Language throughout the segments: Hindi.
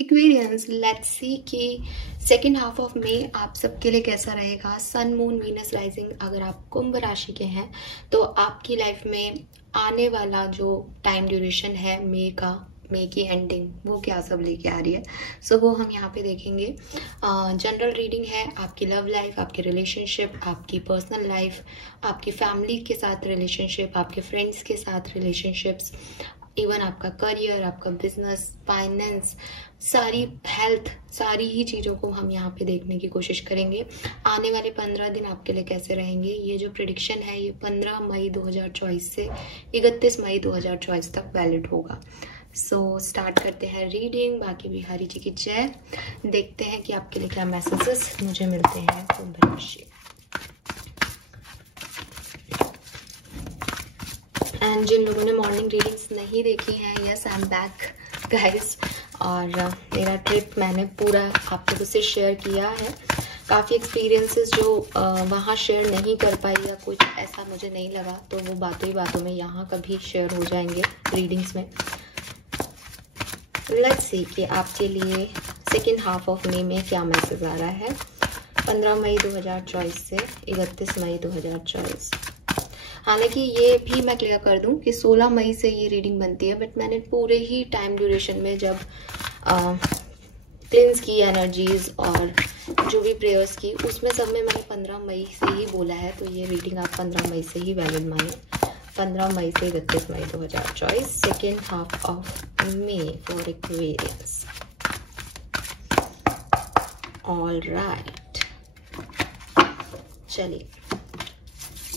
एक्वेरियंस, लेट्स सी कि सेकेंड हाफ ऑफ मई आप सबके लिए कैसा रहेगा। सन मून वीनस राइजिंग अगर आप कुंभ राशि के हैं तो आपकी लाइफ में आने वाला जो टाइम ड्यूरेशन है मई की एंडिंग, वो क्या सब लेके आ रही है। सो वो हम यहाँ पे देखेंगे। जनरल रीडिंग है आपकी लव लाइफ, आपके रिलेशनशिप, आपकी पर्सनल लाइफ, आपकी फैमिली के साथ रिलेशनशिप, आपके फ्रेंड्स के साथ रिलेशनशिप्स, इवन आपका करियर, आपका बिजनेस, फाइनेंस, सारी हेल्थ, सारी ही चीज़ों को हम यहाँ पे देखने की कोशिश करेंगे। आने वाले 15 दिन आपके लिए कैसे रहेंगे, ये जो प्रिडिक्शन है ये 15 मई 2024 से 31 मई 2024 तक वैलिड होगा। सो स्टार्ट करते हैं रीडिंग। बाकी बिहारी जी की जय। देखते हैं कि आपके लिए क्या मैसेजेस मुझे मिलते हैं कुंभ राशि। एंड जिन लोगों ने मॉर्निंग रीडिंग्स नहीं देखी हैं, yes I am back guys. और मेरा ट्रिप मैंने पूरा आप लोगों से शेयर किया है। काफ़ी एक्सपीरियंसेस जो वहाँ शेयर नहीं कर पाई या कुछ ऐसा मुझे नहीं लगा, तो वो बातों ही बातों में यहाँ कभी शेयर हो जाएंगे रीडिंग्स में। लेट्स सी कि आपके लिए सेकेंड हाफ ऑफ मई में क्या मैसेज आ रहा है 15 मई 2024 से 31 मई 2024। हालांकि ये भी मैं क्लियर कर दूं कि 16 मई से ये रीडिंग बनती है, बट मैंने पूरे ही टाइम ड्यूरेशन में जब क्लिंस की एनर्जीज और जो भी प्रेयर्स की, उसमें सब में मैंने 15 मई से ही बोला है, तो ये रीडिंग आप 15 मई से ही वैलिड माने। 15 मई से 31 मई 2024, second half of May for Aquarians. All right, चलिए।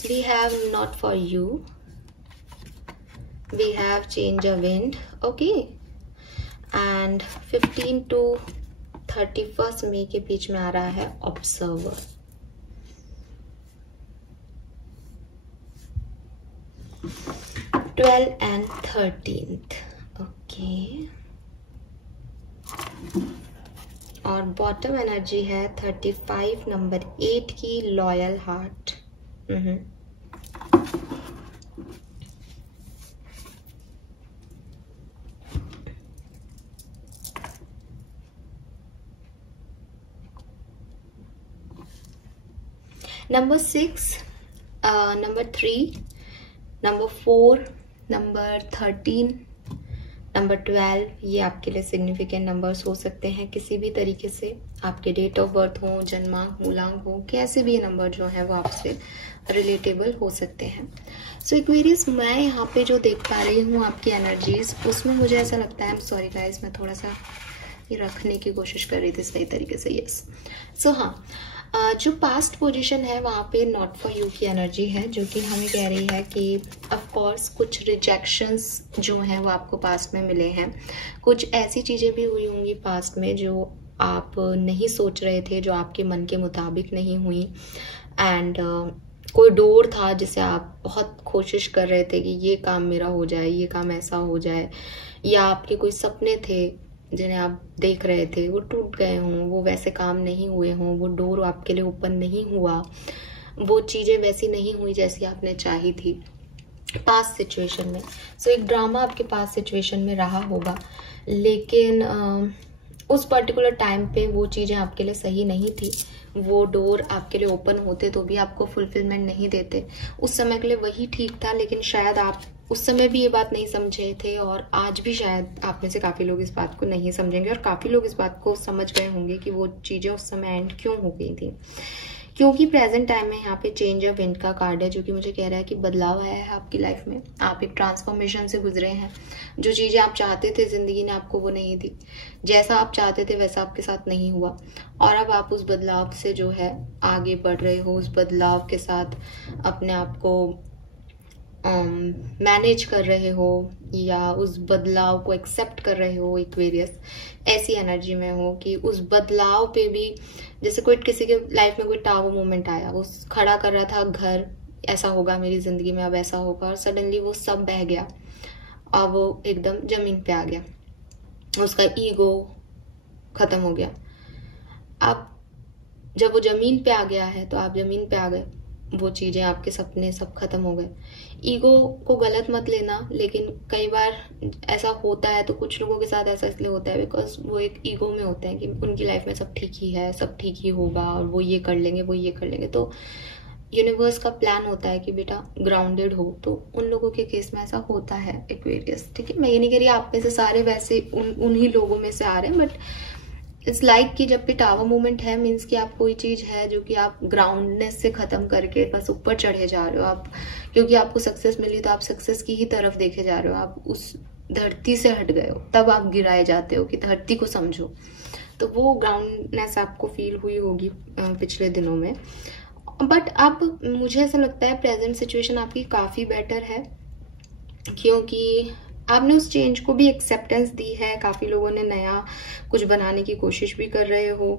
We have not for you, we have change of wind, okay, and 15 to 31 मई के बीच में आ रहा है observer. Twelfth and 13th, okay. और बॉटम एनर्जी है 35 नंबर 8 की loyal heart. Number 6, number 3, number 4, number 13, number 12, ये आपके लिए सिग्निफिकेंट नंबर्स हो सकते हैं किसी भी तरीके से। आपके डेट ऑफ बर्थ हो, जन्मांक, मूलांक हो, कैसे भी ये नंबर जो है वो आपसे रिलेटेबल हो सकते हैं। सो एक्वेरियस, मैं यहाँ पे जो देख पा रही हूँ आपकी एनर्जीज, उसमें मुझे ऐसा लगता है, सॉरी गाइस, मैं थोड़ा सा ये रखने की कोशिश कर रही थी सही तरीके से, यस। सो हाँ, जो पास्ट पोजीशन है वहाँ पे नॉट फॉर यू की एनर्जी है, जो कि हमें कह रही है कि ऑफ कोर्स कुछ रिजेक्शंस जो हैं वो आपको पास्ट में मिले हैं। कुछ ऐसी चीज़ें भी हुई होंगी पास्ट में जो आप नहीं सोच रहे थे, जो आपके मन के मुताबिक नहीं हुई। एंड कोई डोर था जिसे आप बहुत कोशिश कर रहे थे कि ये काम मेरा हो जाए, ये काम ऐसा हो जाए, या आपके कोई सपने थे जिन्हें आप देख रहे थे वो टूट गए हों, वो वैसे काम नहीं हुए हों, वो डोर आपके लिए ओपन नहीं हुआ, वो चीज़ें वैसी नहीं हुई जैसी आपने चाही थी पास्ट सिचुएशन में। सो एक ड्रामा आपके पास सिचुएशन में रहा होगा, लेकिन उस पर्टिकुलर टाइम पे वो चीज़ें आपके लिए सही नहीं थी। वो डोर आपके लिए ओपन होते तो भी आपको फुलफिलमेंट नहीं देते। उस समय के लिए वही ठीक था, लेकिन शायद आप उस समय भी ये बात नहीं समझे थे, और आज भी शायद आप में से काफ़ी लोग इस बात को नहीं समझेंगे, और काफ़ी लोग इस बात को समझ गए होंगे कि वो चीज़ें उस समय एंड क्यों हो गई थी। क्योंकि प्रेजेंट टाइम में यहाँ पे चेंज ऑफ विंड का कार्ड है, जो कि मुझे कह रहा है कि बदलाव आया है आपकी लाइफ में। आप एक ट्रांसफॉर्मेशन से गुजरे हैं। जो चीज़ें आप चाहते थे ज़िंदगी ने आपको वो नहीं दी, जैसा आप चाहते थे वैसा आपके साथ नहीं हुआ, और अब आप उस बदलाव से जो है आगे बढ़ रहे हो। उस बदलाव के साथ अपने आप को मैनेज कर रहे हो, या उस बदलाव को एक्सेप्ट कर रहे हो। एक्वेरियस ऐसी एनर्जी में हो कि उस बदलाव पे भी, जैसे कोई किसी के लाइफ में कोई टावर मोमेंट आया, वो खड़ा कर रहा था घर, ऐसा होगा मेरी जिंदगी में, अब ऐसा होगा, और सडनली वो सब बह गया, अब वो एकदम जमीन पे आ गया, उसका ईगो खत्म हो गया। अब जब वो जमीन पे आ गया है तो आप जमीन पे आ गए, वो चीज़ें, आपके सपने सब खत्म हो गए। ईगो को गलत मत लेना, लेकिन कई बार ऐसा होता है, तो कुछ लोगों के साथ ऐसा इसलिए होता है बिकॉज वो एक ईगो में होते हैं कि उनकी लाइफ में सब ठीक ही है, सब ठीक ही होगा, और वो ये कर लेंगे, वो ये कर लेंगे। तो यूनिवर्स का प्लान होता है कि बेटा ग्राउंडेड हो, तो उन लोगों के केस में ऐसा होता है एक्वेरियस। ठीक है, मैं ये नहीं कह रही आप में से सारे वैसे उन्हीं लोगों में से आ रहे हैं, बट इट्स लाइक कि जब भी टावर मूवमेंट है, मीन्स कि आप कोई चीज है जो कि आप ग्राउंडनेस से खत्म करके बस ऊपर चढ़े जा रहे हो आप, क्योंकि आपको सक्सेस मिली तो आप सक्सेस की ही तरफ देखे जा रहे हो, आप उस धरती से हट गए हो, तब आप गिराए जाते हो कि धरती को समझो। तो वो ग्राउंडनेस आपको फील हुई होगी पिछले दिनों में। बट अब मुझे ऐसा लगता है प्रेजेंट सिचुएशन आपकी काफी बेटर है, क्योंकि आपने उस चेंज को भी एक्सेप्टेंस दी है। काफी लोगों ने नया कुछ बनाने की कोशिश भी कर रहे हो,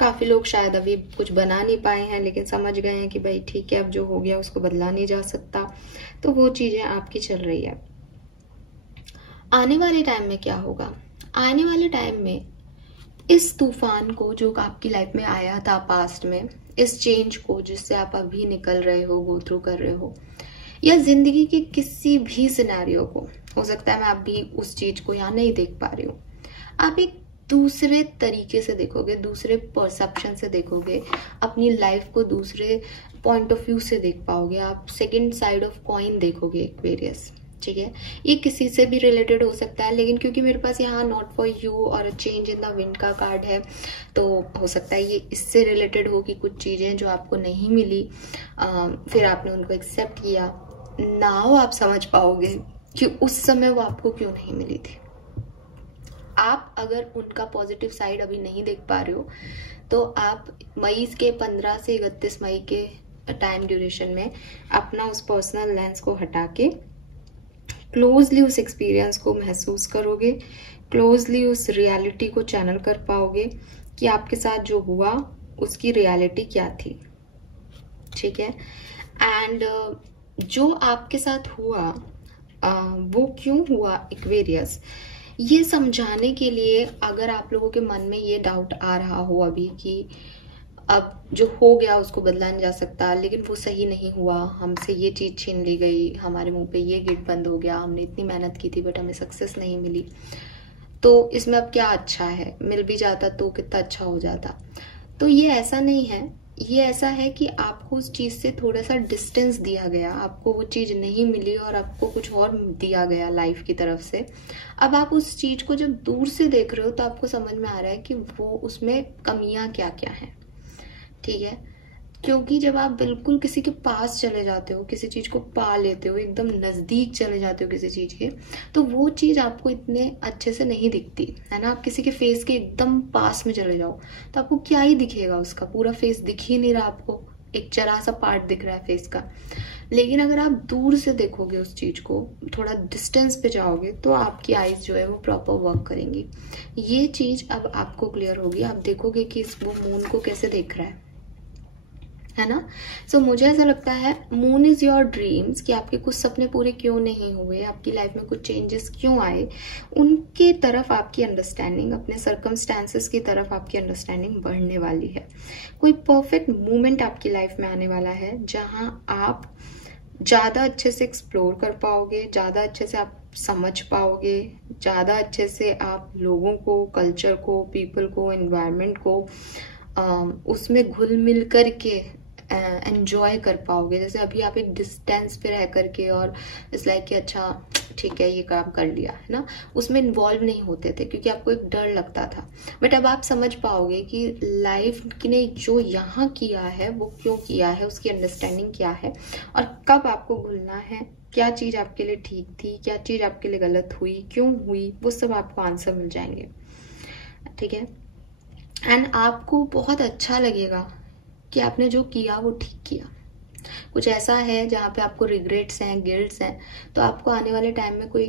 काफी लोग शायद अभी कुछ बना नहीं पाए हैं, लेकिन समझ गए हैं कि भाई ठीक है, अब जो हो गया उसको बदला नहीं जा सकता। तो वो चीजें आपकी चल रही है। आने वाले टाइम में क्या होगा? आने वाले टाइम में इस तूफान को जो आपकी लाइफ में आया था पास्ट में, इस चेंज को जिससे आप अभी निकल रहे हो, गो थ्रू कर रहे हो, या जिंदगी के किसी भी सिनेरियो को, हो सकता है मैं अभी उस चीज को यहाँ नहीं देख पा रही हूँ, आप एक दूसरे तरीके से देखोगे, दूसरे परसेप्शन से देखोगे, अपनी लाइफ को दूसरे पॉइंट ऑफ व्यू से देख पाओगे, आप सेकंड साइड ऑफ कॉइन देखोगे एक्वेरियस। ठीक है, ये किसी से भी रिलेटेड हो सकता है, लेकिन क्योंकि मेरे पास यहाँ नॉट फॉर यू और चेंज इन द विंड का कार्ड है, तो हो सकता है ये इससे रिलेटेड हो कि कुछ चीजें जो आपको नहीं मिली, फिर आपने उनको एक्सेप्ट किया। नाउ आप समझ पाओगे कि उस समय वो आपको क्यों नहीं मिली थी। आप अगर उनका पॉजिटिव साइड अभी नहीं देख पा रहे हो, तो आप मई के 15 से 31 मई के टाइम ड्यूरेशन में अपना उस पर्सनल लेंस को हटा के क्लोजली उस एक्सपीरियंस को महसूस करोगे, क्लोजली उस रियलिटी को चैनल कर पाओगे कि आपके साथ जो हुआ उसकी रियलिटी क्या थी। ठीक है, एंड जो आपके साथ हुआ वो क्यों हुआ एक्वेरियस, ये समझाने के लिए अगर आप लोगों के मन में ये डाउट आ रहा हो अभी कि अब जो हो गया उसको बदला नहीं जा सकता, लेकिन वो सही नहीं हुआ, हमसे ये चीज छीन ली गई, हमारे मुंह पे ये गेट बंद हो गया, हमने इतनी मेहनत की थी बट हमें सक्सेस नहीं मिली, तो इसमें अब क्या अच्छा है, मिल भी जाता तो कितना अच्छा हो जाता। तो ये ऐसा नहीं है, ये ऐसा है कि आपको उस चीज से थोड़ा सा डिस्टेंस दिया गया, आपको वो चीज नहीं मिली और आपको कुछ और दिया गया लाइफ की तरफ से। अब आप उस चीज को जब दूर से देख रहे हो तो आपको समझ में आ रहा है कि वो उसमें कमियां क्या क्या हैं। ठीक है, क्योंकि जब आप बिल्कुल किसी के पास चले जाते हो, किसी चीज को पा लेते हो, एकदम नजदीक चले जाते हो किसी चीज के, तो वो चीज आपको इतने अच्छे से नहीं दिखती है ना। आप किसी के फेस के एकदम पास में चले जाओ तो आपको क्या ही दिखेगा, उसका पूरा फेस दिख ही नहीं रहा, आपको एक जरा सा पार्ट दिख रहा है फेस का। लेकिन अगर आप दूर से देखोगे उस चीज को, थोड़ा डिस्टेंस पे जाओगे, तो आपकी आईज जो है वो प्रॉपर वर्क करेंगी। ये चीज अब आपको क्लियर होगी, आप देखोगे कि वो मून को कैसे देख रहा है ना। सो मुझे ऐसा लगता है मून इज योर ड्रीम्स, कि आपके कुछ सपने पूरे क्यों नहीं हुए, आपकी लाइफ में कुछ चेंजेस क्यों आए, उनके तरफ आपकी अंडरस्टैंडिंग, अपने सर्कमस्टांसेस की तरफ आपकी अंडरस्टैंडिंग बढ़ने वाली है। कोई परफेक्ट मोमेंट आपकी लाइफ में आने वाला है जहां आप ज्यादा अच्छे से एक्सप्लोर कर पाओगे, ज्यादा अच्छे से आप समझ पाओगे, ज्यादा अच्छे से आप लोगों को, कल्चर को, पीपल को, एनवायरनमेंट को उसमें घुल मिल करके एंजॉय कर पाओगे। जैसे अभी आप एक डिस्टेंस पे रह करके और इट्स लाइक कि अच्छा ठीक है ये काम कर लिया है ना, उसमें इन्वॉल्व नहीं होते थे क्योंकि आपको एक डर लगता था। बट अब आप समझ पाओगे कि लाइफ ने जो यहाँ किया है वो क्यों किया है, उसकी अंडरस्टैंडिंग क्या है, और कब आपको भूलना है, क्या चीज आपके लिए ठीक थी, क्या चीज आपके लिए गलत हुई, क्यों हुई, वो सब आपको आंसर मिल जाएंगे। ठीक है, एंड आपको बहुत अच्छा लगेगा कि आपने जो किया वो ठीक किया। कुछ ऐसा है जहाँ पे आपको रिग्रेट्स हैं, गिल्ट्स हैं, तो आपको आने वाले टाइम में कोई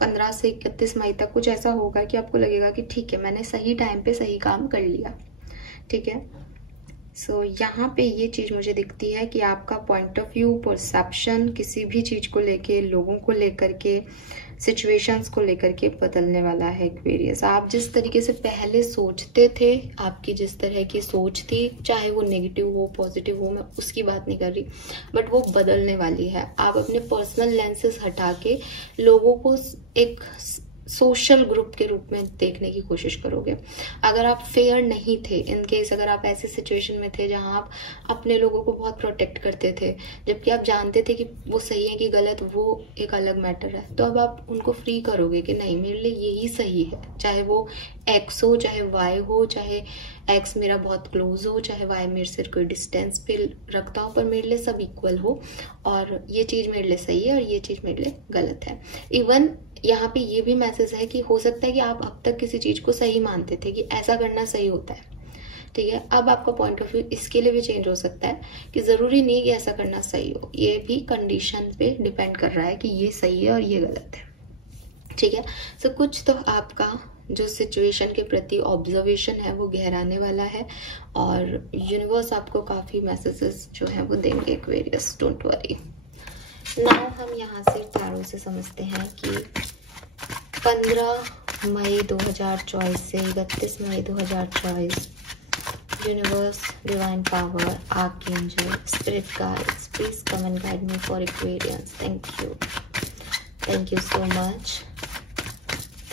15 से 31 मई तक कुछ ऐसा होगा कि आपको लगेगा कि ठीक है मैंने सही टाइम पे सही काम कर लिया। ठीक है, सो यहाँ पे ये चीज़ मुझे दिखती है कि आपका पॉइंट ऑफ व्यू, परसेप्शन किसी भी चीज़ को लेके, लोगों को लेकर के, सिचुएशंस को लेकर के बदलने वाला है एक्वेरियस। आप जिस तरीके से पहले सोचते थे, आपकी जिस तरह की सोच थी, चाहे वो नेगेटिव हो पॉजिटिव हो, मैं उसकी बात नहीं कर रही, बट वो बदलने वाली है। आप अपने पर्सनल लेंसेज हटा के लोगों को एक सोशल ग्रुप के रूप में देखने की कोशिश करोगे। अगर आप फेयर नहीं थे, इन केस अगर आप ऐसे सिचुएशन में थे जहां आप अपने लोगों को बहुत प्रोटेक्ट करते थे, जबकि आप जानते थे कि वो सही है कि गलत, वो एक अलग मैटर है, तो अब आप उनको फ्री करोगे कि नहीं, मेरे लिए यही सही है, चाहे वो एक्स हो, चाहे वाई हो, चाहे एक्स मेरा बहुत क्लोज हो, चाहे वाई मेरे से कोई डिस्टेंस पे रखता हो, पर मेरे लिए सब इक्वल हो, और ये चीज मेरे लिए सही है और ये चीज मेरे लिए गलत है। इवन यहाँ पे ये भी मैसेज है कि हो सकता है कि आप अब तक किसी चीज को सही मानते थे कि ऐसा करना सही होता है, ठीक है, अब आपका पॉइंट ऑफ व्यू इसके लिए भी चेंज हो सकता है कि जरूरी नहीं कि ऐसा करना सही हो, ये भी कंडीशन पे डिपेंड कर रहा है कि ये सही है और ये गलत है, ठीक है। सो कुछ तो आपका जो सिचुएशन के प्रति ऑब्जर्वेशन है वो गहराने वाला है, और यूनिवर्स आपको काफी मैसेजेस जो है वो देंगे एक्वेरियस, डोंट वरी। नाउ हम यहाँ से टैरो से समझते हैं कि 15 मई 2024 से 31 मई 2024 universe, divine power, archangel, spirit guides, please come and guide me for Aquarians. Thank you so much,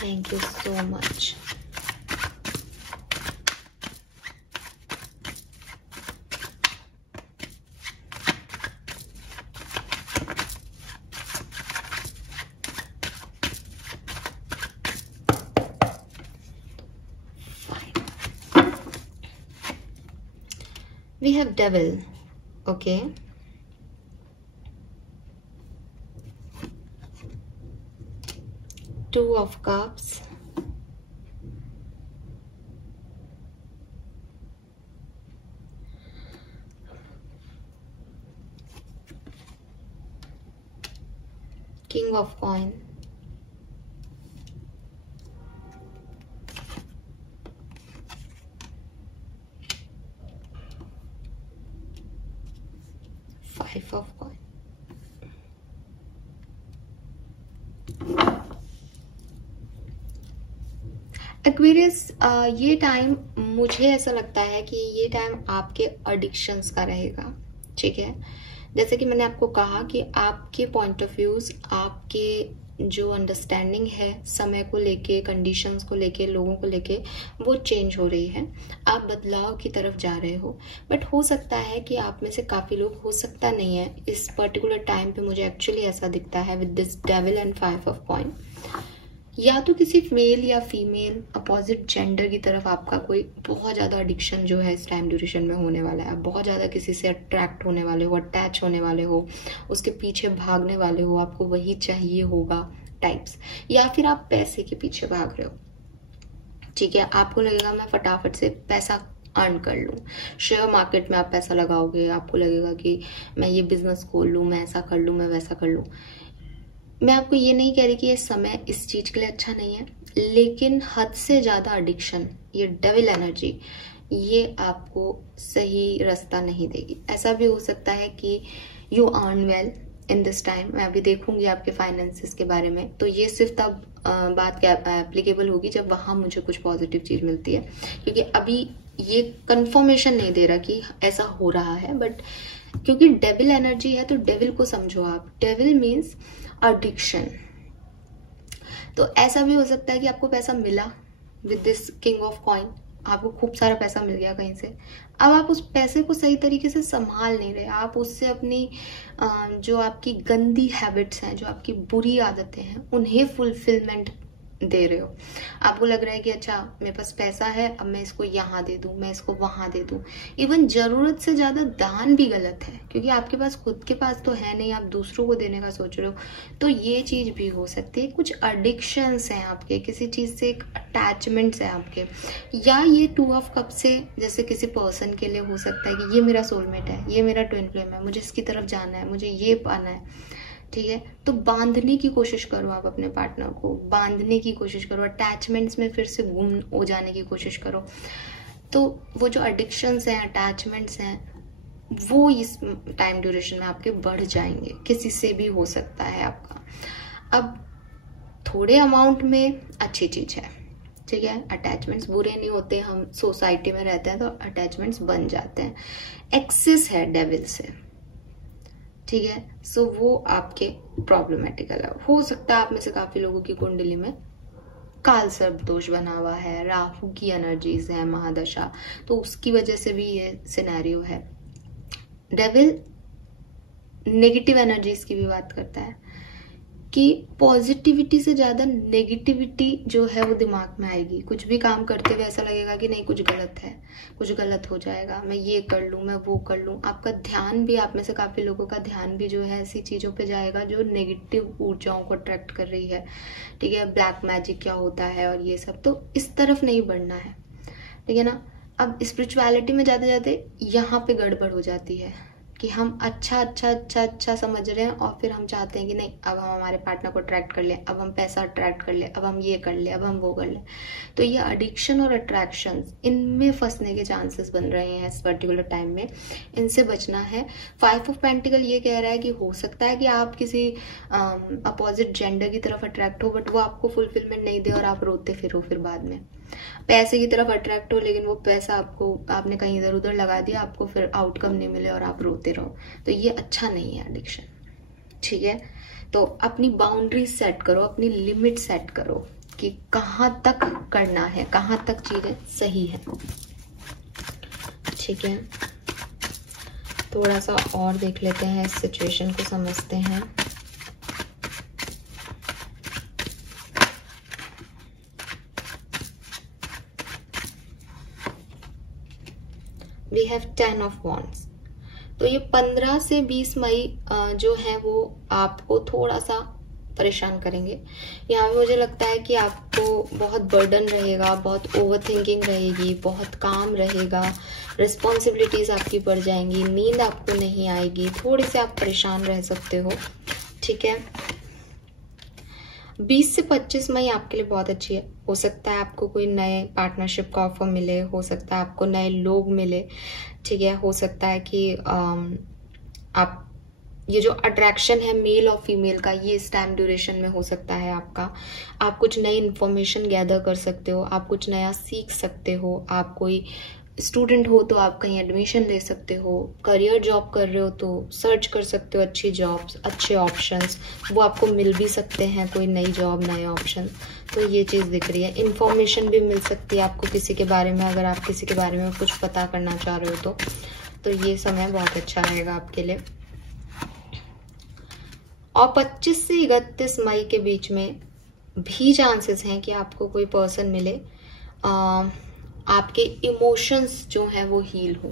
thank you so much. We have devil, okay, Two of Cups, King of Coin, Five of Coin। Aquarius, ये टाइम मुझे ऐसा लगता है कि ये टाइम आपके एडिक्शंस का रहेगा, ठीक है। जैसे कि मैंने आपको कहा कि आपके पॉइंट ऑफ व्यूज, आपके जो अंडरस्टैंडिंग है समय को लेके, कंडीशंस को लेके, लोगों को लेके, वो चेंज हो रही है, आप बदलाव की तरफ जा रहे हो। बट हो सकता है कि आप में से काफी लोग, हो सकता नहीं है, इस पर्टिकुलर टाइम पे मुझे एक्चुअली ऐसा दिखता है with this devil and 5 of coin, या तो किसी मेल या फीमेल अपोजिट जेंडर की तरफ आपका कोई बहुत ज्यादा एडिक्शन जो है इस टाइम ड्यूरेशन में होने वाला है। आप बहुत ज्यादा किसी से अट्रैक्ट होने वाले हो, अटैच होने वाले हो, उसके पीछे भागने वाले हो, आपको वही चाहिए होगा टाइप्स, या फिर आप पैसे के पीछे भाग रहे हो, ठीक है। आपको लगेगा मैं फटाफट से पैसा अर्न कर लूं, शेयर मार्केट में आप पैसा लगाओगे, आपको लगेगा कि मैं ये बिजनेस खोल लूं, मैं ऐसा कर लूं, मैं वैसा कर लूं। मैं आपको ये नहीं कह रही कि ये समय इस चीज के लिए अच्छा नहीं है, लेकिन हद से ज्यादा एडिक्शन, ये डेविल एनर्जी, ये आपको सही रास्ता नहीं देगी। ऐसा भी हो सकता है कि you earn well in this time. मैं अभी देखूंगी आपके फाइनेंसेस के बारे में, तो ये सिर्फ तब बात क्या एप्लीकेबल होगी जब वहां मुझे कुछ पॉजिटिव चीज मिलती है, क्योंकि अभी ये कंफर्मेशन नहीं दे रहा कि ऐसा हो रहा है। बट क्योंकि डेविल एनर्जी है, तो डेविल को समझो आप, डेविल मीन्स एडिक्शन। तो ऐसा भी हो सकता है कि आपको पैसा मिला with this king of coin, आपको खूब सारा पैसा मिल गया कहीं से, अब आप उस पैसे को सही तरीके से संभाल नहीं रहे, आप उससे अपनी जो आपकी गंदी हैबिट्स हैं, जो आपकी बुरी आदतें हैं, उन्हें फुलफिलमेंट दे रहे हो। आपको लग रहा है कि अच्छा मेरे पास पैसा है, अब मैं इसको यहाँ दे दूं, मैं इसको वहां दे दूं। इवन जरूरत से ज्यादा दान भी गलत है, क्योंकि आपके पास खुद के पास तो है नहीं, आप दूसरों को देने का सोच रहे हो, तो ये चीज भी हो सकती है। कुछ एडिक्शंस हैं आपके, किसी चीज से एक अटैचमेंट्स है आपके, या ये 2 ऑफ कप से जैसे किसी पर्सन के लिए हो सकता है कि ये मेरा सोलमेट है, ये मेरा ट्विन फ्लेम है, मुझे इसकी तरफ जाना है, मुझे ये पाना है, ठीक है। तो बांधने की कोशिश करो, आप अपने पार्टनर को बांधने की कोशिश करो, अटैचमेंट्स में फिर से गुम हो जाने की कोशिश करो। तो वो जो एडिक्शंस हैं, अटैचमेंट्स हैं, वो इस टाइम ड्यूरेशन में आपके बढ़ जाएंगे। किसी से भी हो सकता है आपका। अब थोड़े अमाउंट में अच्छी चीज है, ठीक है, अटैचमेंट्स बुरे नहीं होते, हम सोसाइटी में रहते हैं तो अटैचमेंट्स बन जाते हैं। एक्सेस है डेविल से, ठीक है, सो वो आपके प्रॉब्लमेटिकल है। हो सकता है आप में से काफी लोगों की कुंडली में काल सर्प दोष बना हुआ है, राहु की एनर्जीज है, महादशा, तो उसकी वजह से भी ये सिनेरियो है। डेविल नेगेटिव एनर्जीज की भी बात करता है कि पॉजिटिविटी से ज्यादा नेगेटिविटी जो है वो दिमाग में आएगी। कुछ भी काम करते हुए ऐसा लगेगा कि नहीं कुछ गलत है, कुछ गलत हो जाएगा, मैं ये कर लूं, मैं वो कर लूं। आपका ध्यान भी, आप में से काफी लोगों का ध्यान भी जो है ऐसी चीजों पे जाएगा जो नेगेटिव ऊर्जाओं को अट्रैक्ट कर रही है, ठीक है, ब्लैक मैजिक क्या होता है और ये सब, तो इस तरफ नहीं बढ़ना है, ठीक है ना। अब स्पिरिचुअलिटी में जाते जाते यहाँ पे गड़बड़ हो जाती है कि हम अच्छा समझ रहे हैं और फिर हम चाहते हैं कि नहीं अब हम हमारे पार्टनर को अट्रैक्ट कर लें, अब हम पैसा अट्रैक्ट कर लें, अब हम ये कर लें, अब हम वो कर लें। तो ये एडिक्शन और अट्रैक्शन, इनमें फंसने के चांसेस बन रहे हैं इस पर्टिकुलर टाइम में, इनसे बचना है। 5 ऑफ पेंटिकल ये कह रहा है कि हो सकता है कि आप किसी अपोजिट जेंडर की तरफ अट्रैक्ट हो, बट वो आपको फुलफिलमेंट नहीं दे और आप रोते फिरो फिर बाद में। पैसे की तरफ अट्रैक्ट हो, लेकिन वो पैसा आपने कहीं इधर उधर लगा दिया, आपको फिर आउटकम नहीं मिले और आप रोते रहो, तो ये अच्छा नहीं है एडिक्शन, ठीक है। तो अपनी बाउंड्री सेट करो, अपनी लिमिट सेट करो कि कहाँ तक करना है, कहाँ तक चीजें सही है, ठीक है। थोड़ा सा और देख लेते हैं, इस सिचुएशन को समझते हैं। We have 10 of wands. तो ये 15 से 20 मई जो है वो आपको थोड़ा सा परेशान करेंगे। यहाँ पे मुझे लगता है कि आपको बहुत बर्डन रहेगा, बहुत ओवर थिंकिंग रहेगी, बहुत काम रहेगा, रिस्पॉन्सिबिलिटीज आपकी बढ़ जाएंगी, नींद आपको नहीं आएगी, थोड़े से आप परेशान रह सकते हो, ठीक है। 20 से 25 मई आपके लिए बहुत अच्छी है। हो सकता है आपको कोई नए पार्टनरशिप का ऑफर मिले, हो सकता है आपको नए लोग मिले, ठीक है। हो सकता है कि आप ये जो अट्रैक्शन है मेल और फीमेल का, ये इस टाइम ड्यूरेशन में हो सकता है आपका। आप कुछ नई इंफॉर्मेशन गैदर कर सकते हो, आप कुछ नया सीख सकते हो, आप कोई स्टूडेंट हो तो आप कहीं एडमिशन ले सकते हो, करियर जॉब कर रहे हो तो सर्च कर सकते हो अच्छी जॉब्स, अच्छे ऑप्शंस, वो आपको मिल भी सकते हैं, कोई नई जॉब, नए ऑप्शन। तो ये चीज दिख रही है। इंफॉर्मेशन भी मिल सकती है आपको किसी के बारे में, अगर आप किसी के बारे में कुछ पता करना चाह रहे हो तो ये समय बहुत अच्छा रहेगा आपके लिए। और 25 से 31 मई के बीच में भी चांसेस हैं कि आपको कोई पर्सन मिले, आपके इमोशंस जो है वो हील हो।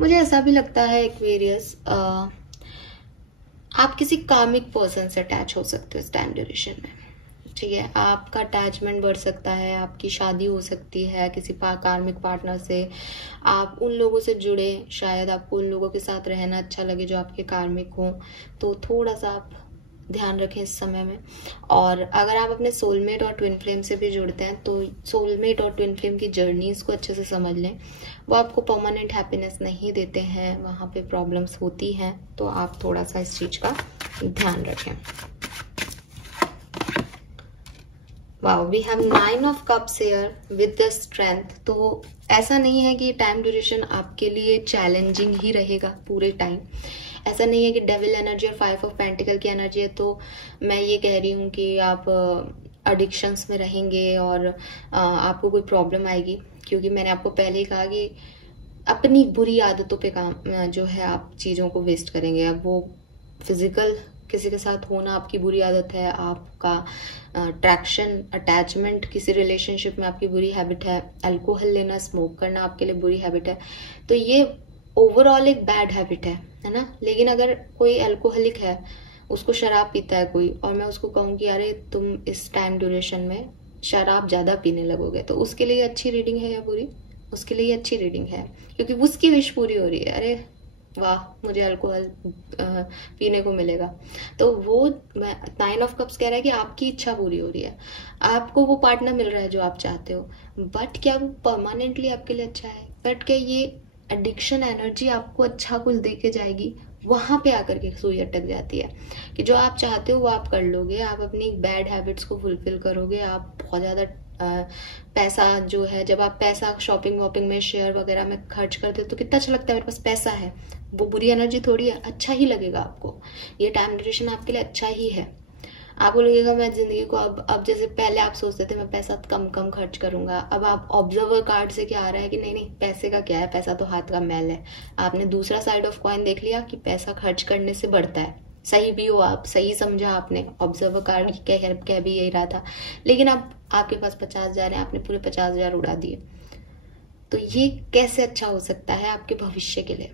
मुझे ऐसा भी लगता है एक्वेरियस, आप किसी कार्मिक पर्सन से अटैच हो सकते हो इस टाइम ड्यूरेशन में, ठीक है। आपका अटैचमेंट बढ़ सकता है, आपकी शादी हो सकती है किसी कार्मिक पार्टनर से, आप उन लोगों से जुड़े, शायद आपको उन लोगों के साथ रहना अच्छा लगे जो आपके कार्मिक हो, तो थोड़ा सा आप ध्यान रखें इस समय में। और अगर आप अपने सोलमेट और ट्विन फ्लेम से भी जुड़ते हैं तो सोलमेट और ट्विन फ्लेम की जर्नीज को अच्छे से समझ लें। वो आपको परमानेंट हैप्पीनेस नहीं देते हैं, वहां पे प्रॉब्लम्स होती हैं, तो आप थोड़ा सा इस चीज का ध्यान रखें। Wow, we have 9 of cups here with the strength. तो ऐसा नहीं है कि टाइम ड्यूरेशन आपके लिए चैलेंजिंग ही रहेगा पूरे टाइम। ऐसा नहीं है कि डेविल एनर्जी और 5 ऑफ पेंटिकल की एनर्जी है तो मैं ये कह रही हूँ कि आप एडिक्शंस में रहेंगे और आपको कोई प्रॉब्लम आएगी, क्योंकि मैंने आपको पहले ही कहा कि अपनी बुरी आदतों पे काम जो है आप चीज़ों को वेस्ट करेंगे। अब वो फिजिकल किसी के साथ होना आपकी बुरी आदत है, आपका अट्रैक्शन, अटैचमेंट किसी रिलेशनशिप में आपकी बुरी हैबिट है, अल्कोहल लेना, स्मोक करना आपके लिए बुरी हैबिट है, तो ये ओवरऑल एक बैड हैबिट है ना। लेकिन अगर कोई अल्कोहलिक है, उसको शराब पीता है कोई, और मैं उसको कहूँ कि अरे तुम इस टाइम ड्यूरेशन में शराब ज्यादा पीने लगोगे, तो उसके लिए अच्छी रीडिंग है या बुरी? उसके लिए अच्छी रीडिंग है, क्योंकि उसकी विश पूरी हो रही है, अरे वाह मुझे अल्कोहल पीने को मिलेगा। तो वो 9 ऑफ कप्स कह रहा है कि आपकी इच्छा पूरी हो रही है, आपको वो पार्टनर मिल रहा है जो आप चाहते हो, बट क्या वो परमानेंटली आपके लिए अच्छा है? बट क्या ये एडिक्शन एनर्जी आपको अच्छा कुछ दे के जाएगी? वहां पे आकर के सुई अटक जाती है कि जो आप चाहते हो वो आप कर लोगे, आप अपनी बैड हैबिट्स को फुलफिल करोगे, आप बहुत ज्यादा पैसा जो है, जब आप पैसा शॉपिंग वॉपिंग में शेयर वगैरह में खर्च करते हो तो कितना अच्छा लगता है, मेरे पास पैसा है। वो बुरी एनर्जी थोड़ी है, अच्छा ही लगेगा आपको। ये टाइम ड्यूरेशन आपके लिए अच्छा ही है। आपको लगेगा मैं जिंदगी को अब जैसे पहले आप सोचते थे मैं पैसा कम कम खर्च करूंगा, अब आप ऑब्जर्वर कार्ड से क्या आ रहा है कि नहीं नहीं, पैसे का क्या है, पैसा तो हाथ का मैल है। आपने दूसरा साइड ऑफ कॉइन देख लिया कि पैसा खर्च करने से बढ़ता है। सही भी हो, आप सही समझा आपने, ऑब्जर्वर कार्ड कह भी यही रहा था। लेकिन अब आपके पास 50,000 है, आपने पूरे 50,000 उड़ा दिए, तो ये कैसे अच्छा हो सकता है आपके भविष्य के लिए,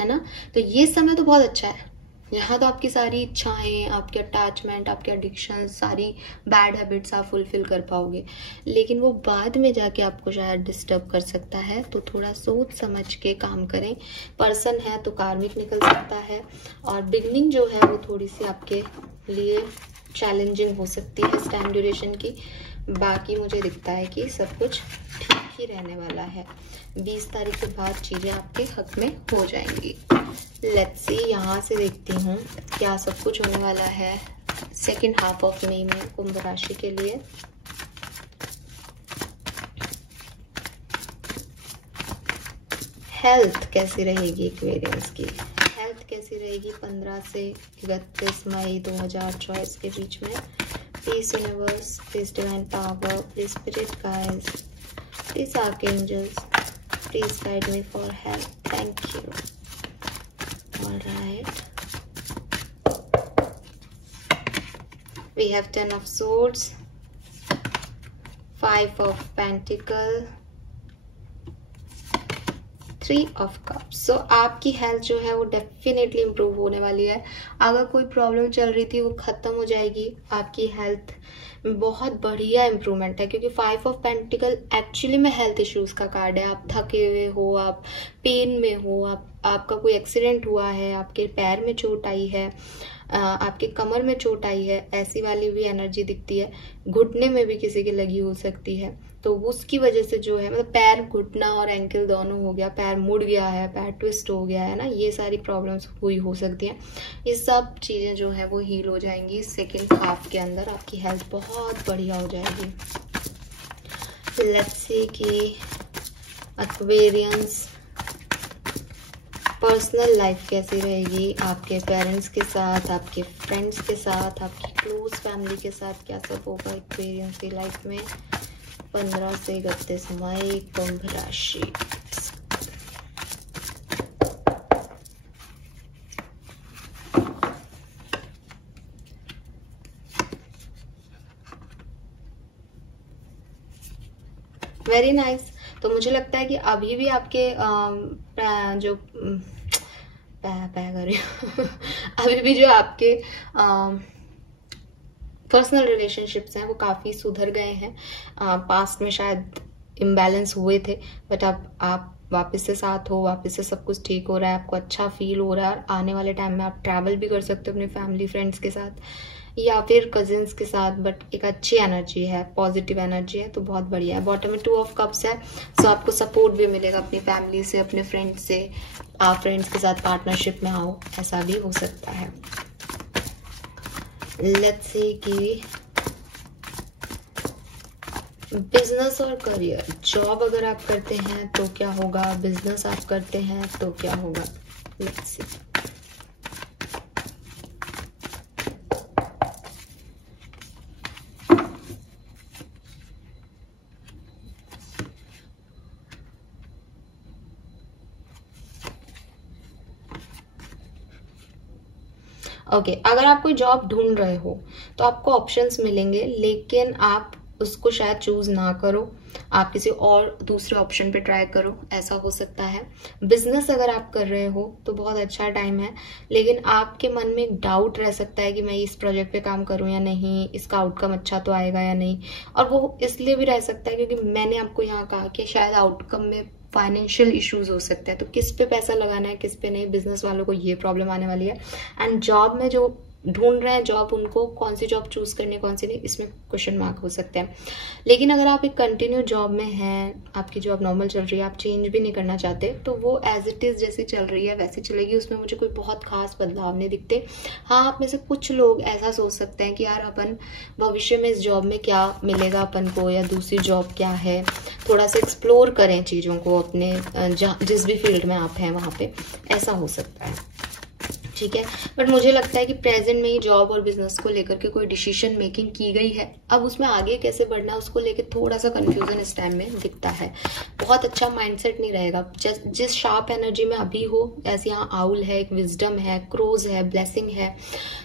है ना? तो ये समय तो बहुत अच्छा है, यहाँ तो आपकी सारी इच्छाएं, आपके अटैचमेंट, आपके एडिक्शन, सारी बैड हैबिट्स आप फुलफिल कर पाओगे। लेकिन वो बाद में जाके आपको शायद डिस्टर्ब कर सकता है, तो थोड़ा सोच समझ के काम करें। पर्सन है तो कार्मिक निकल सकता है, और बिगनिंग जो है वो थोड़ी सी आपके लिए चैलेंजिंग हो सकती है इस टाइम ड्यूरेशन की। बाकी मुझे दिखता है कि सब कुछ ठीक ही रहने वाला है। 20 तारीख के बाद चीजें आपके हक में हो जाएंगी। लेट्स सी, यहाँ से देखती हूँ क्या सब कुछ होने वाला है सेकेंड हाफ ऑफ मई में कुंभ राशि के लिए। हेल्थ कैसी रहेगी एक्वेरियंस की? हेल्थ कैसी रहेगी 15 से 31 मई 2024 के बीच में? Please universe, please divine power, please spirit guides, please archangels, please guide me for help. Thank you. All right. We have 10 of swords, 5 of pentacles, 3 of cups. So आपकी हेल्थ जो है वो डेफिनेटली इम्प्रूव होने वाली है। अगर कोई प्रॉब्लम चल रही थी वो खत्म हो जाएगी। आपकी हेल्थ बहुत बढ़िया इम्प्रूवमेंट है, क्योंकि 5 ऑफ पेंटिकल एक्चुअली में हेल्थ इश्यूज का कार्ड है। आप थके हुए हो, आप पेन में हो, आपका कोई एक्सीडेंट हुआ है, आपके पैर में चोट आई है, आपके कमर में चोट आई है, ऐसी वाली भी एनर्जी दिखती है। घुटने में भी किसी की लगी हो सकती है, तो उसकी वजह से जो है, मतलब पैर, घुटना और एंकल दोनों हो गया, पैर मुड़ गया है, पैर ट्विस्ट हो गया है ना, ये सारी प्रॉब्लम्स हुई हो सकती हैं। ये सब चीजें जो है वो हील हो जाएंगी सेकेंड हाफ के अंदर। आपकी हेल्थ बहुत बढ़िया हो जाएगी। लेट्स सी कि एक्वेरियंस पर्सनल लाइफ कैसी रहेगी, आपके पेरेंट्स के साथ, आपके फ्रेंड्स के साथ, आपकी क्लोज फैमिली के साथ क्या सब होगा एक्वेरियंस की लाइफ में 15 से 31 मई कुंभ राशि। Very nice. तो मुझे लगता है कि अभी भी आपके जो कर रही हूँ अभी भी जो आपके पर्सनल रिलेशनशिप्स हैं वो काफी सुधर गए हैं। पास्ट में शायद इम्बैलेंस हुए थे, बट अब आप वापस से साथ हो, वापस से सब कुछ ठीक हो रहा है, आपको अच्छा फील हो रहा है। और आने वाले टाइम में आप ट्रैवल भी कर सकते हो अपने फैमिली फ्रेंड्स के साथ या फिर कजिन्स के साथ, बट एक अच्छी एनर्जी है, पॉजिटिव एनर्जी है, तो बहुत बढ़िया है। बॉटम में 2 ऑफ कप्स है, सो आपको सपोर्ट भी मिलेगा अपनी फैमिली से, अपने फ्रेंड्स से। आप फ्रेंड्स के साथ पार्टनरशिप में आओ, ऐसा भी हो सकता है। लेट्स सी कि बिजनेस और करियर, जॉब अगर आप करते हैं तो क्या होगा, बिजनेस आप करते हैं तो क्या होगा। Let's see. ओके, अगर आप कोई जॉब ढूंढ रहे हो तो आपको ऑप्शंस मिलेंगे, लेकिन आप उसको शायद चूज ना करो, आप किसी और दूसरे ऑप्शन पे ट्राई करो, ऐसा हो सकता है। बिजनेस अगर आप कर रहे हो तो बहुत अच्छा टाइम है, लेकिन आपके मन में एक डाउट रह सकता है कि मैं इस प्रोजेक्ट पे काम करूं या नहीं, इसका आउटकम अच्छा तो आएगा या नहीं। और वो इसलिए भी रह सकता है क्योंकि मैंने आपको यहाँ कहा कि शायद आउटकम में फाइनेंशियल इश्यूज हो सकते हैं, तो किस पे पैसा लगाना है किस पे नहीं, बिजनेस वालों को ये प्रॉब्लम आने वाली है। एंड जॉब में जो ढूंढ रहे हैं जॉब, उनको कौन सी जॉब चूज करनी है कौन सी नहीं, इसमें क्वेश्चन मार्क हो सकते हैं। लेकिन अगर आप एक कंटिन्यू जॉब में हैं, आपकी जॉब नॉर्मल चल रही है, आप चेंज भी नहीं करना चाहते, तो वो एज इट इज जैसी चल रही है वैसी चलेगी, उसमें मुझे कोई बहुत खास बदलाव नहीं दिखते। हाँ, आप में से कुछ लोग ऐसा सोच सकते हैं कि यार अपन भविष्य में इस जॉब में क्या मिलेगा अपन को, या दूसरी जॉब क्या है, थोड़ा सा एक्सप्लोर करें चीज़ों को अपने जिस भी फील्ड में आप हैं वहाँ पे, ऐसा हो सकता है। ठीक है, बट मुझे लगता है कि प्रेजेंट में ही जॉब और बिजनेस को लेकर के कोई डिसीजन मेकिंग की गई है। अब उसमें आगे कैसे बढ़ना है उसको लेकर थोड़ा सा कंफ्यूजन इस टाइम में दिखता है। बहुत अच्छा माइंडसेट नहीं रहेगा। जिस शार्प एनर्जी में अभी हो, ऐसे यहाँ आउल है, एक विजडम है, क्रोज है, ब्लेसिंग है,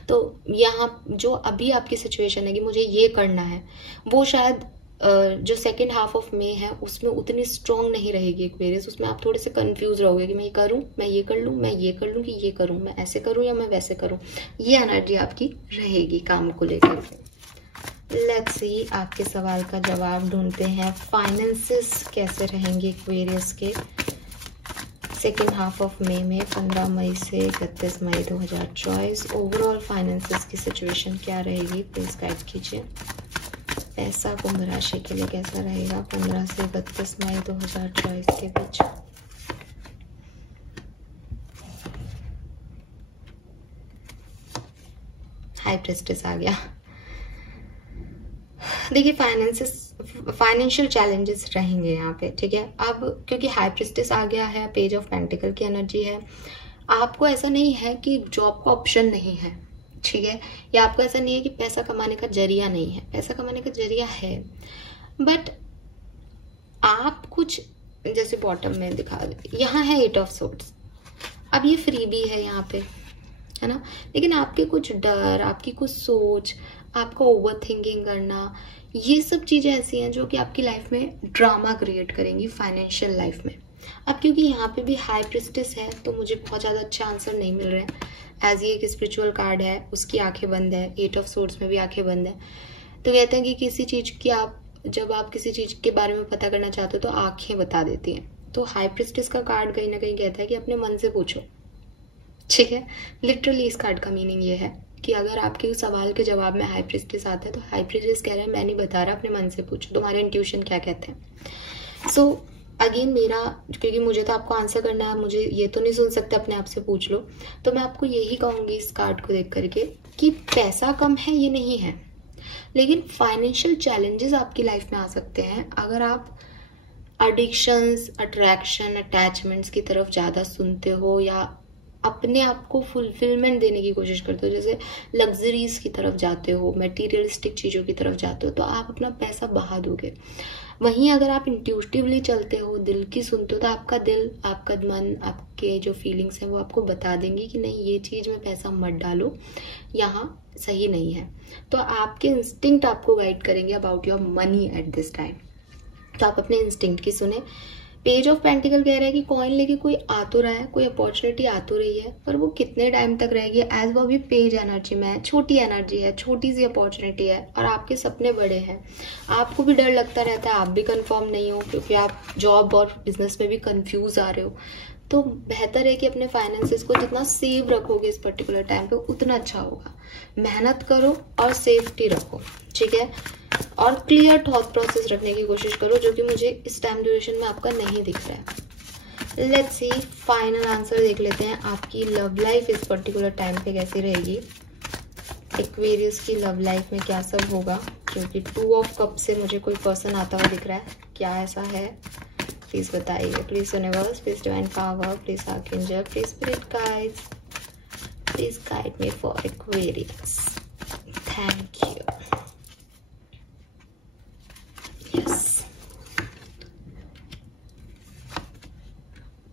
तो यहाँ जो अभी आपकी सिचुएशन है कि मुझे ये करना है, वो शायद जो सेकेंड हाफ ऑफ मे है उसमें उतनी स्ट्रांग नहीं रहेगी एक्वेरियस। उसमें आप थोड़े से कंफ्यूज रहोगे कि मैं ये करूं, मैं ये कर लूं, मैं ये कर लूं कि ये करूं, मैं ऐसे करूं या मैं वैसे करूं। ये एनर्जी आपकी रहेगी काम को लेकर के। लेट्स सी, आपके सवाल का जवाब ढूंढते हैं। फाइनेंसेस कैसे रहेंगे एक्वेरियस के सेकेंड हाफ ऑफ मे में, 15 मई से 31 मई 2024। ओवरऑल फाइनेंसेस की सिचुएशन क्या रहेगी, प्लीज गाइड कीजिए। पैसा कुंभ राशि के लिए कैसा रहेगा 15 से 31 मई 2024 के बीच। हाई प्रेस्टिस आ गया। देखिए, फाइनेंशियल चैलेंजेस रहेंगे यहाँ पे, ठीक है। अब क्योंकि हाई प्रेस्टिस आ गया है, पेज ऑफ पेंटिकल की एनर्जी है, आपको ऐसा नहीं है कि जॉब का ऑप्शन नहीं है, ठीक है, या आपको ऐसा नहीं है कि पैसा कमाने का जरिया नहीं है। पैसा कमाने का जरिया है, बट आप कुछ जैसे बॉटम में दिखा दे, यहाँ है 8 ऑफ सोर्ड्स। अब ये फ्री भी है यहाँ पे, है ना, लेकिन आपके कुछ डर, आपकी कुछ सोच, आपका ओवर थिंकिंग करना, ये सब चीजें ऐसी हैं जो कि आपकी लाइफ में ड्रामा क्रिएट करेंगी फाइनेंशियल लाइफ में। अब क्योंकि यहाँ पे भी हाई प्रिस्टेस है, तो मुझे बहुत ज्यादा अच्छा आंसर नहीं मिल रहा है। एज ये एक स्पिरिचुअल कार्ड है, उसकी आंखें बंद है, 8 ऑफ सोर्ड्स में भी आंखें बंद है। तो कहते हैं कि किसी चीज की जब आप किसी चीज के बारे में पता करना चाहते हो तो आंखें बता देती हैं। तो हाई प्रिस्टेस का कार्ड कहीं ना कहीं कहता है कि अपने मन से पूछो, ठीक है। लिटरली इस कार्ड का मीनिंग ये है कि अगर आपके सवाल के जवाब में हाई प्रिस्टेस आता है तो हाई प्रिस्टेस कह रहा है मैं नहीं बता रहा, अपने मन से पूछो, तुम्हारे इंट्यूशन क्या कहते हैं। सो अगेन मेरा, क्योंकि मुझे तो आपको आंसर करना है, मुझे ये तो नहीं सुन सकते अपने आप से पूछ लो, तो मैं आपको यही कहूंगी इस कार्ड को देख करके कि पैसा कम है ये नहीं है, लेकिन फाइनेंशियल चैलेंजेस आपकी लाइफ में आ सकते हैं अगर आप एडिक्शंस, अट्रैक्शन, अटैचमेंट्स की तरफ ज्यादा सुनते हो, या अपने आप को फुलफिलमेंट देने की कोशिश करते हो, जैसे लग्जरीज की तरफ जाते हो, मटेरियलिस्टिक चीजों की तरफ जाते हो, तो आप अपना पैसा बहा दोगे। वहीं अगर आप इंट्यूटिवली चलते हो, दिल की सुनते हो, तो आपका दिल, आपका मन, आपके जो फीलिंग्स हैं वो आपको बता देंगी कि नहीं, ये चीज में पैसा मत डालो, यहाँ सही नहीं है। तो आपके इंस्टिंक्ट आपको गाइड करेंगे about your money at this time. तो आप अपने इंस्टिंक्ट की सुने। पेज ऑफ पेंटिकल कह रहा है कि कॉइन लेके कोई आ तो रहा है, कोई अपॉर्चुनिटी आ तो रही है, पर वो कितने टाइम तक रहेगी, एज वो भी पेज एनर्जी में है, छोटी एनर्जी है, छोटी सी अपॉर्चुनिटी है, और आपके सपने बड़े हैं। आपको भी डर लगता रहता है, आप भी कंफर्म नहीं हो, क्योंकि आप जॉब और बिजनेस में भी कंफ्यूज आ रहे हो। तो बेहतर है कि अपने फाइनेंसेस को जितना सेव रखोगे इस पर्टिकुलर टाइम पे उतना अच्छा होगा। मेहनत करो और सेफ्टी रखो, ठीक है, और क्लियर थॉट प्रोसेस रखने की कोशिश करो, जो कि मुझे इस टाइम ड्यूरेशन में आपका नहीं दिख रहा है। लेट्स सी, फाइनल आंसर देख लेते हैं, आपकी लव लाइफ इस पर्टिकुलर टाइम पे कैसी रहेगी। एक्वेरियस की लव लाइफ में क्या सब होगा, क्योंकि 2 ऑफ कप से मुझे कोई पर्सन आता हुआ दिख रहा है, क्या ऐसा है, प्लीज बताइए। Please universe, please divine power, please archangel, please spirit guides, please guide me for Aquarius. Thank you. Yes,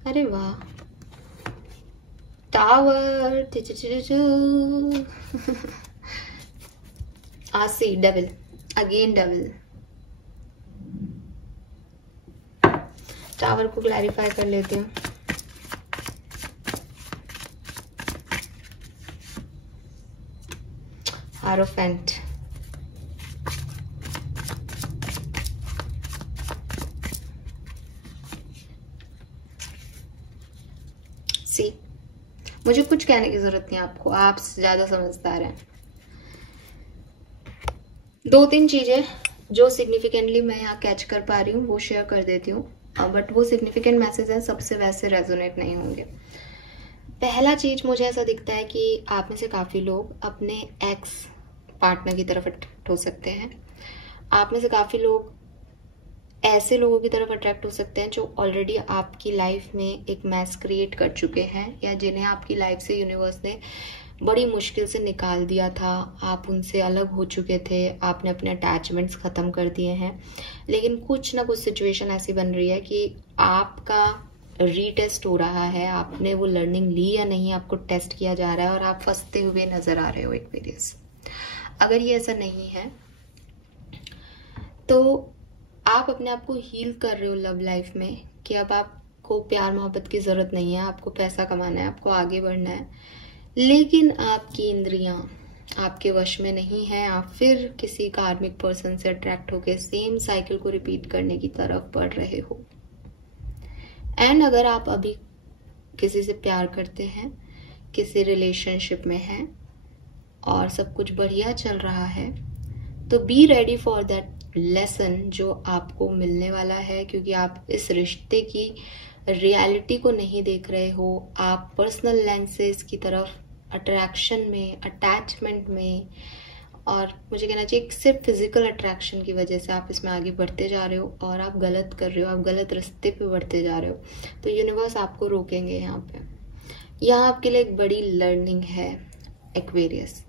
अरे वाह, टावर, आसी, डेविल, अगेन डेविल। टावर को क्लैरिफाई कर लेती हूँ। हारोफेंट, सी, मुझे कुछ कहने की जरूरत नहीं आपको, आप ज्यादा समझदार हैं। 2-3 चीजें जो सिग्निफिकेंटली मैं यहाँ कैच कर पा रही हूँ वो शेयर कर देती हूँ, बट वो सिग्निफिकेंट मैसेज है, सबसे वैसे रेजोनेट नहीं होंगे। पहला चीज मुझे ऐसा दिखता है कि आप में से काफी लोग अपने एक्स पार्टनर की तरफ अट्रैक्ट हो सकते हैं। आप में से काफी लोग ऐसे लोगों की तरफ अट्रैक्ट हो सकते हैं जो ऑलरेडी आपकी लाइफ में एक मैस क्रिएट कर चुके हैं, या जिन्हें आपकी लाइफ से यूनिवर्स ने बड़ी मुश्किल से निकाल दिया था। आप उनसे अलग हो चुके थे, आपने अपने अटैचमेंट्स खत्म कर दिए हैं, लेकिन कुछ ना कुछ सिचुएशन ऐसी बन रही है कि आपका रीटेस्ट हो रहा है। आपने वो लर्निंग ली या नहीं, आपको टेस्ट किया जा रहा है और आप फंसते हुए नजर आ रहे हो एक्वेरियस। अगर ये ऐसा नहीं है तो आप अपने आप को हील कर रहे हो लव लाइफ में, कि अब आपको प्यार मोहब्बत की जरूरत नहीं है, आपको पैसा कमाना है, आपको आगे बढ़ना है, लेकिन आपकी इंद्रियां आपके वश में नहीं है। आप फिर किसी कार्मिक पर्सन से अट्रैक्ट होकर सेम साइकिल को रिपीट करने की तरफ बढ़ रहे हो। एंड अगर आप अभी किसी से प्यार करते हैं, किसी रिलेशनशिप में हैं और सब कुछ बढ़िया चल रहा है, तो be ready for that lesson जो आपको मिलने वाला है, क्योंकि आप इस रिश्ते की रियलिटी को नहीं देख रहे हो। आप पर्सनल लेंसेज की तरफ अट्रैक्शन में, अटैचमेंट में, और मुझे कहना चाहिए सिर्फ फिजिकल अट्रैक्शन की वजह से आप इसमें आगे बढ़ते जा रहे हो और आप गलत कर रहे हो, आप गलत रास्ते पे बढ़ते जा रहे हो। तो यूनिवर्स आपको रोकेंगे यहाँ पे। यहाँ आपके लिए एक बड़ी लर्निंग है एक्वेरियस।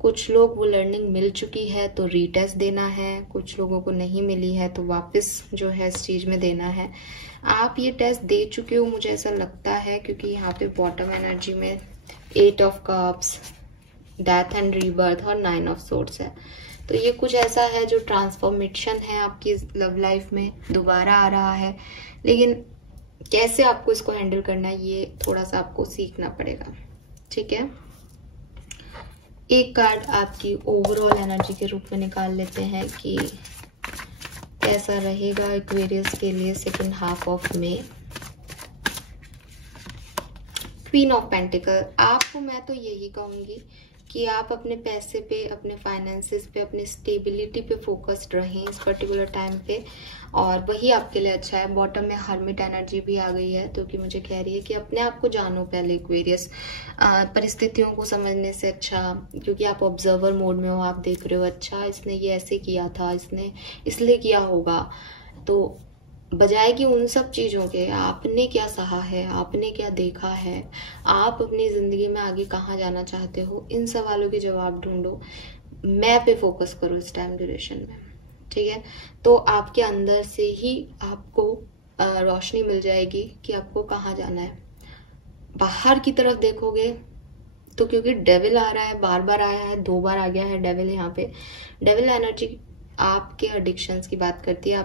कुछ लोग वो लर्निंग मिल चुकी है तो रीटेस्ट देना है, कुछ लोगों को नहीं मिली है तो वापस जो है इस चीज में देना है। आप ये टेस्ट दे चुके हो मुझे ऐसा लगता है, क्योंकि यहाँ पे बॉटम एनर्जी में 8 of cups, death and rebirth और 9 ऑफ सोर्ड्स है। तो ये कुछ ऐसा है जो ट्रांसफॉर्मेशन है आपकी लव लाइफ में, दोबारा आ रहा है, लेकिन कैसे आपको इसको हैंडल करना है ये थोड़ा सा आपको सीखना पड़ेगा। ठीक है, एक कार्ड आपकी ओवरऑल एनर्जी के रूप में निकाल लेते हैं कि कैसा रहेगा एक्वेरियस के लिए second half of May. Queen of pentacle. आपको मैं तो यही कहूंगी कि आप अपने पैसे पे, अपने फाइनेंसेस पे, अपने स्टेबिलिटी पे फोकस्ड रहें इस पर्टिकुलर टाइम पे, और वही आपके लिए अच्छा है। बॉटम में हर्मिट एनर्जी भी आ गई है, तो कि मुझे कह रही है कि अपने आप को जानो पहले एक्वेरियस। परिस्थितियों को समझने से अच्छा, क्योंकि आप ऑब्जर्वर मोड में हो, आप देख रहे हो अच्छा इसने ये ऐसे किया था, इसने इसलिए किया होगा, तो बजाय कि उन सब चीजों के आपने क्या सहा है, आपने क्या देखा है, आप अपनी जिंदगी में आगे कहाँ जाना चाहते हो, इन सवालों के जवाब ढूंढो। मैं पे फोकस करो इस टाइम ड्यूरेशन में। ठीक है, तो आपके अंदर से ही आपको रोशनी मिल जाएगी कि आपको कहाँ जाना है। बाहर की तरफ देखोगे तो, क्योंकि डेविल आ रहा है, बार बार आया है, 2 बार आ गया है डेविल यहाँ पे। डेविल एनर्जी आपके एडिक्शंस की बात करती है,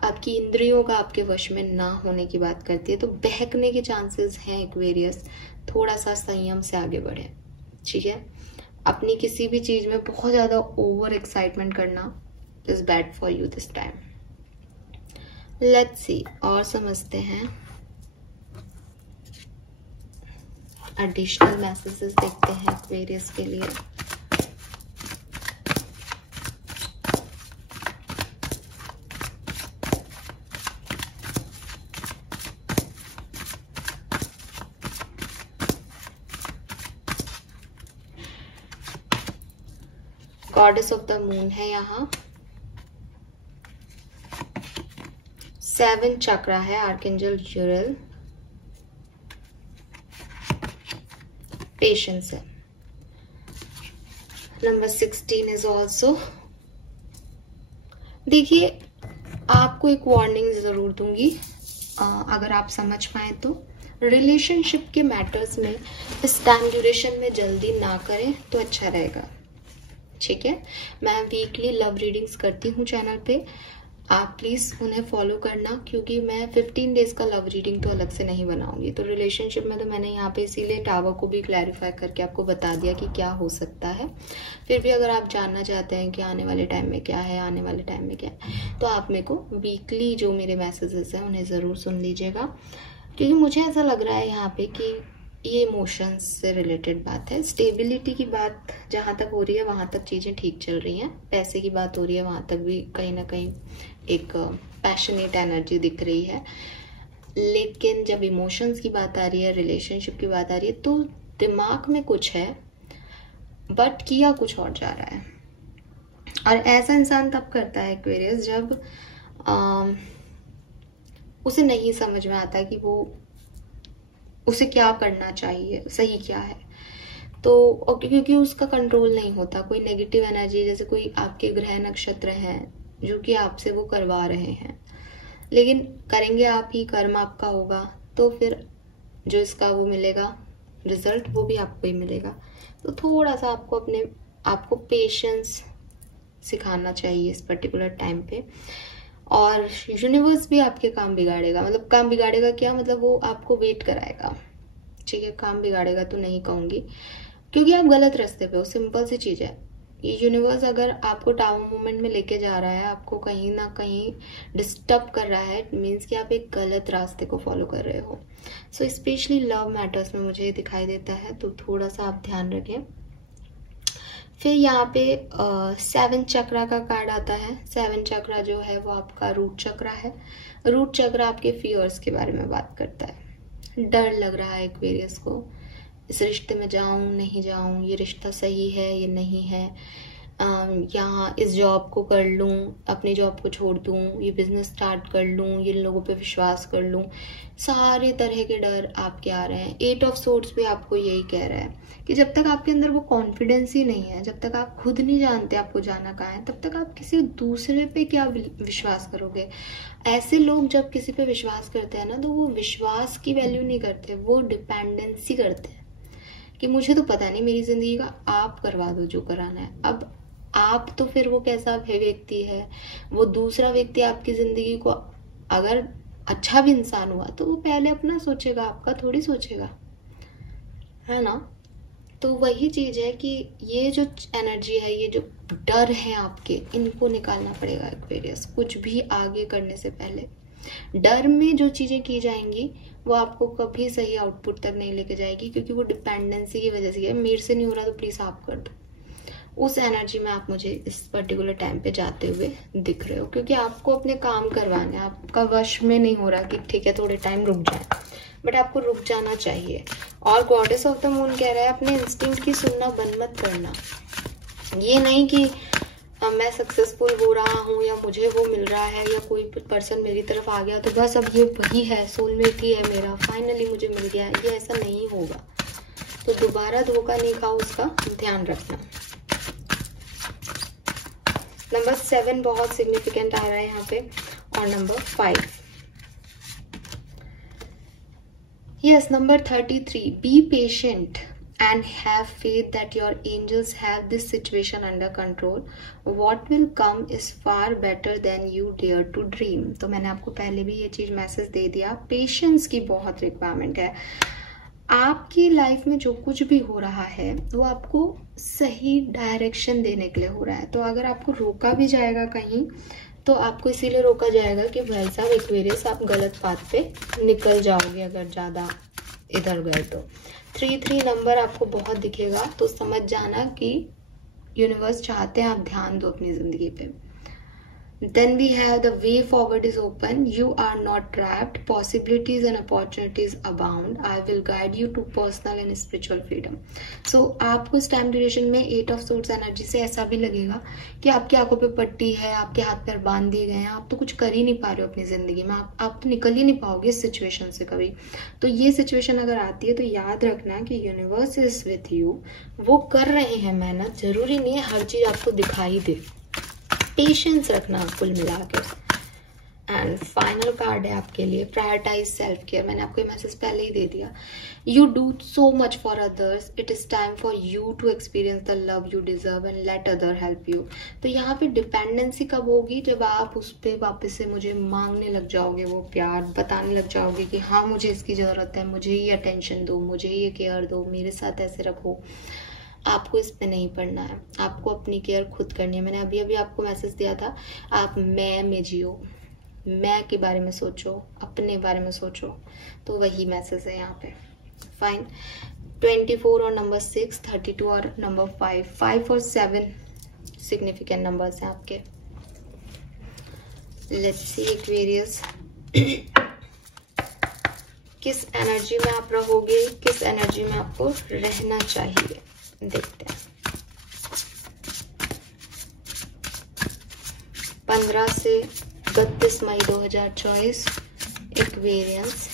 आपकी इंद्रियों का आपके वश में ना होने की बात करती है। तो बहकने के चांसेस हैं एक्वेरियस, थोड़ा सा संयम से आगे बढ़े। ठीक है, अपनी किसी भी चीज में बहुत ज्यादा ओवर एक्साइटमेंट करना is bad for you this time. Let's see, और समझते हैं एडिशनल मैसेजेस देखते हैं एक्वेरियस के लिए। गॉडेस ऑफ द मून है यहाँ, 7 चक्रा है, आर्कएंजल यूरियल, पेशेंस है। Number 16 is also. देखिए, आपको एक वार्निंग जरूर दूंगी, अगर आप समझ पाए तो। रिलेशनशिप के मैटर्स में इस टाइम ड्यूरेशन में जल्दी ना करें तो अच्छा रहेगा। ठीक है, मैं वीकली लव रीडिंग्स करती हूँ चैनल पे, आप प्लीज उन्हें फॉलो करना, क्योंकि मैं 15 डेज का लव रीडिंग तो अलग से नहीं बनाऊंगी। तो रिलेशनशिप में तो मैंने यहाँ पे इसीलिए टावर को भी क्लैरिफाई करके आपको बता दिया कि क्या हो सकता है। फिर भी अगर आप जानना चाहते हैं कि आने वाले टाइम में क्या है, आने वाले टाइम में क्या है, तो आप मेरे को वीकली जो मेरे मैसेजेस हैं उन्हें जरूर सुन लीजिएगा, क्योंकि मुझे ऐसा लग रहा है यहाँ पे कि ये इमोशंस से रिलेटेड बात है। स्टेबिलिटी की बात जहाँ तक हो रही है वहाँ तक चीज़ें ठीक चल रही हैं। पैसे की बात हो रही है वहाँ तक भी कहीं ना कहीं एक पैशनेट एनर्जी दिख रही है। लेकिन जब इमोशंस की बात आ रही है, रिलेशनशिप की बात आ रही है, तो दिमाग में कुछ है बट किया कुछ और जा रहा है। और ऐसा इंसान तब करता है एक्वेरियस जब उसे नहीं समझ में आता कि वो उसे क्या करना चाहिए, सही क्या है। तो क्योंकि उसका कंट्रोल नहीं होता, कोई नेगेटिव एनर्जी, जैसे कोई आपके ग्रह नक्षत्र हैं जो कि आपसे वो करवा रहे हैं, लेकिन करेंगे आप ही, कर्म आपका होगा, तो फिर जो इसका वो मिलेगा रिजल्ट वो भी आपको ही मिलेगा। तो थोड़ा सा आपको पेशेंस सिखाना चाहिए इस पर्टिकुलर टाइम पे। और यूनिवर्स भी आपके काम बिगाड़ेगा, मतलब काम बिगाड़ेगा क्या, मतलब वो आपको वेट कराएगा। ठीक है, काम बिगाड़ेगा तो नहीं कहूंगी, क्योंकि आप गलत रास्ते पे हो। सिंपल सी चीज है, ये यूनिवर्स अगर आपको टावर मूवमेंट में लेके जा रहा है, आपको कहीं ना कहीं डिस्टर्ब कर रहा है, मीन्स कि आप एक गलत रास्ते को फॉलो कर रहे हो। सो स्पेशली लव मैटर्स में मुझे दिखाई देता है, तो थोड़ा सा आप ध्यान रखें। फिर यहाँ पे 7 चक्रा का कार्ड आता है। 7 चक्रा जो है वो आपका रूट चक्रा है। रूट चक्रा आपके फियर्स के बारे में बात करता है। डर लग रहा है एक्वेरियस को, इस रिश्ते में जाऊं नहीं जाऊं, ये रिश्ता सही है ये नहीं है, यहाँ इस जॉब को कर लूं, अपनी जॉब को छोड़ दूं, ये बिजनेस स्टार्ट कर लूं, ये लोगों पे विश्वास कर लूं, सारे तरह के डर आपके आ रहे हैं। 8 ऑफ सोर्ड्स भी आपको यही कह रहा है कि जब तक आपके अंदर वो कॉन्फिडेंस ही नहीं है, जब तक आप खुद नहीं जानते आपको जाना कहाँ है, तब तक आप किसी दूसरे पे क्या विश्वास करोगे। ऐसे लोग जब किसी पे विश्वास करते हैं ना, तो वो विश्वास की वैल्यू नहीं करते, वो डिपेंडेंसी करते हैं कि मुझे तो पता नहीं, मेरी जिंदगी का आप करवा दो जो कराना है। अब आप तो फिर वो कैसा व्यक्ति है, वो दूसरा व्यक्ति आपकी जिंदगी को अगर अच्छा भी इंसान हुआ तो वो पहले अपना सोचेगा, आपका थोड़ी सोचेगा, है ना। तो वही चीज है कि ये जो एनर्जी है, ये जो डर है आपके, इनको निकालना पड़ेगा एक्वेरियस, कुछ भी आगे करने से पहले। डर में जो चीजें की जाएंगी वो आपको कभी सही आउटपुट तक नहीं लेके जाएगी, क्योंकि वो डिपेंडेंसी की वजह से है। मेरे से नहीं हो रहा तो प्लीज आप कर दो, उस एनर्जी में आप मुझे इस पर्टिकुलर टाइम पे जाते हुए दिख रहे हो, क्योंकि आपको अपने काम करवाने, आपका वश में नहीं हो रहा कि ठीक है थोड़े टाइम रुक जाए, बट आपको रुक जाना चाहिए। और गॉडेस ऑफ द मून कह रहा है अपने इंस्टिंक्ट की सुनना बंद मत करना। ये नहीं कि मैं सक्सेसफुल हो रहा हूँ या मुझे वो मिल रहा है या कोई पर्सन मेरी तरफ आ गया तो बस अब ये वही है, सोलमेट ही है मेरा, फाइनली मुझे मिल गया, ये ऐसा नहीं होगा। तो दोबारा धोखा नहीं खाओ, उसका ध्यान रखना। नंबर 7 बहुत सिग्निफिकेंट आ रहा है यहाँ पे, और number 5, yes, number 33, be patient and have faith that your angels have this situation under control. What will come is far better than you dare to dream. तो मैंने आपको पहले भी ये चीज मैसेज दे दिया, पेशेंस की बहुत रिक्वायरमेंट है। आपकी लाइफ में जो कुछ भी हो रहा है वो आपको सही डायरेक्शन देने के लिए हो रहा है। तो अगर आपको रोका भी जाएगा कहीं, तो आपको इसीलिए रोका जाएगा कि भाई साहब एक्वेरियस आप गलत पाथ पे निकल जाओगे अगर ज्यादा इधर गए तो। 3 नंबर आपको बहुत दिखेगा, तो समझ जाना कि यूनिवर्स चाहते हैं आप ध्यान दो अपनी जिंदगी पे। Then we have the way forward is open. You are not trapped. Possibilities and opportunities abound. I will guide you to personal and spiritual freedom. So आपको इस टाइम ड्यूरेशन में 8 ऑफ सोर्ड्स एनर्जी से ऐसा भी लगेगा कि आपकी आंखों पे पट्टी है, आपके हाथ पैर बांध दिए गए हैं, आप तो कुछ कर ही नहीं पा रहे हो अपनी जिंदगी में, आप तो निकल ही नहीं पाओगे इस सिचुएशन से कभी। तो ये सिचुएशन अगर आती है तो याद रखना कि यूनिवर्स इज विथ यू, वो कर रहे हैं मेहनत, जरूरी नहीं है हर चीज आपको दिखाई दे, पेशेंस रखना कुल मिलाकर। एंड फाइनल कार्ड है आपके लिए, प्रायोरिटाइज सेल्फ केयर। मैंने आपको ये मैसेज पहले ही दे दिया। You do so much for others, it is time for you to experience the love you deserve and let other help you. तो यहाँ पे डिपेंडेंसी कब होगी, जब आप उस पर वापस से मुझे मांगने लग जाओगे, वो प्यार बताने लग जाओगे कि हाँ मुझे इसकी जरूरत है, मुझे ये अटेंशन दो, मुझे ये केयर दो, मेरे साथ ऐसे रखो। आपको इस पे नहीं पढ़ना है, आपको अपनी केयर खुद करनी है। मैंने अभी आपको मैसेज दिया था, आप मैं में जियो, मैं के बारे में सोचो, अपने बारे में सोचो, तो वही मैसेज है यहाँ पे। फाइन। 24 और नंबर 6, 32 और नंबर 5, 5 और 7 सिग्निफिकेंट नंबर्स हैं आपके। लेट्स सी एक्वेरियस, किस एनर्जी में आप रहोगे, किस एनर्जी में आपको रहना चाहिए, देखते हैं। 15 से 32 मई 2024 एक्वेरियंस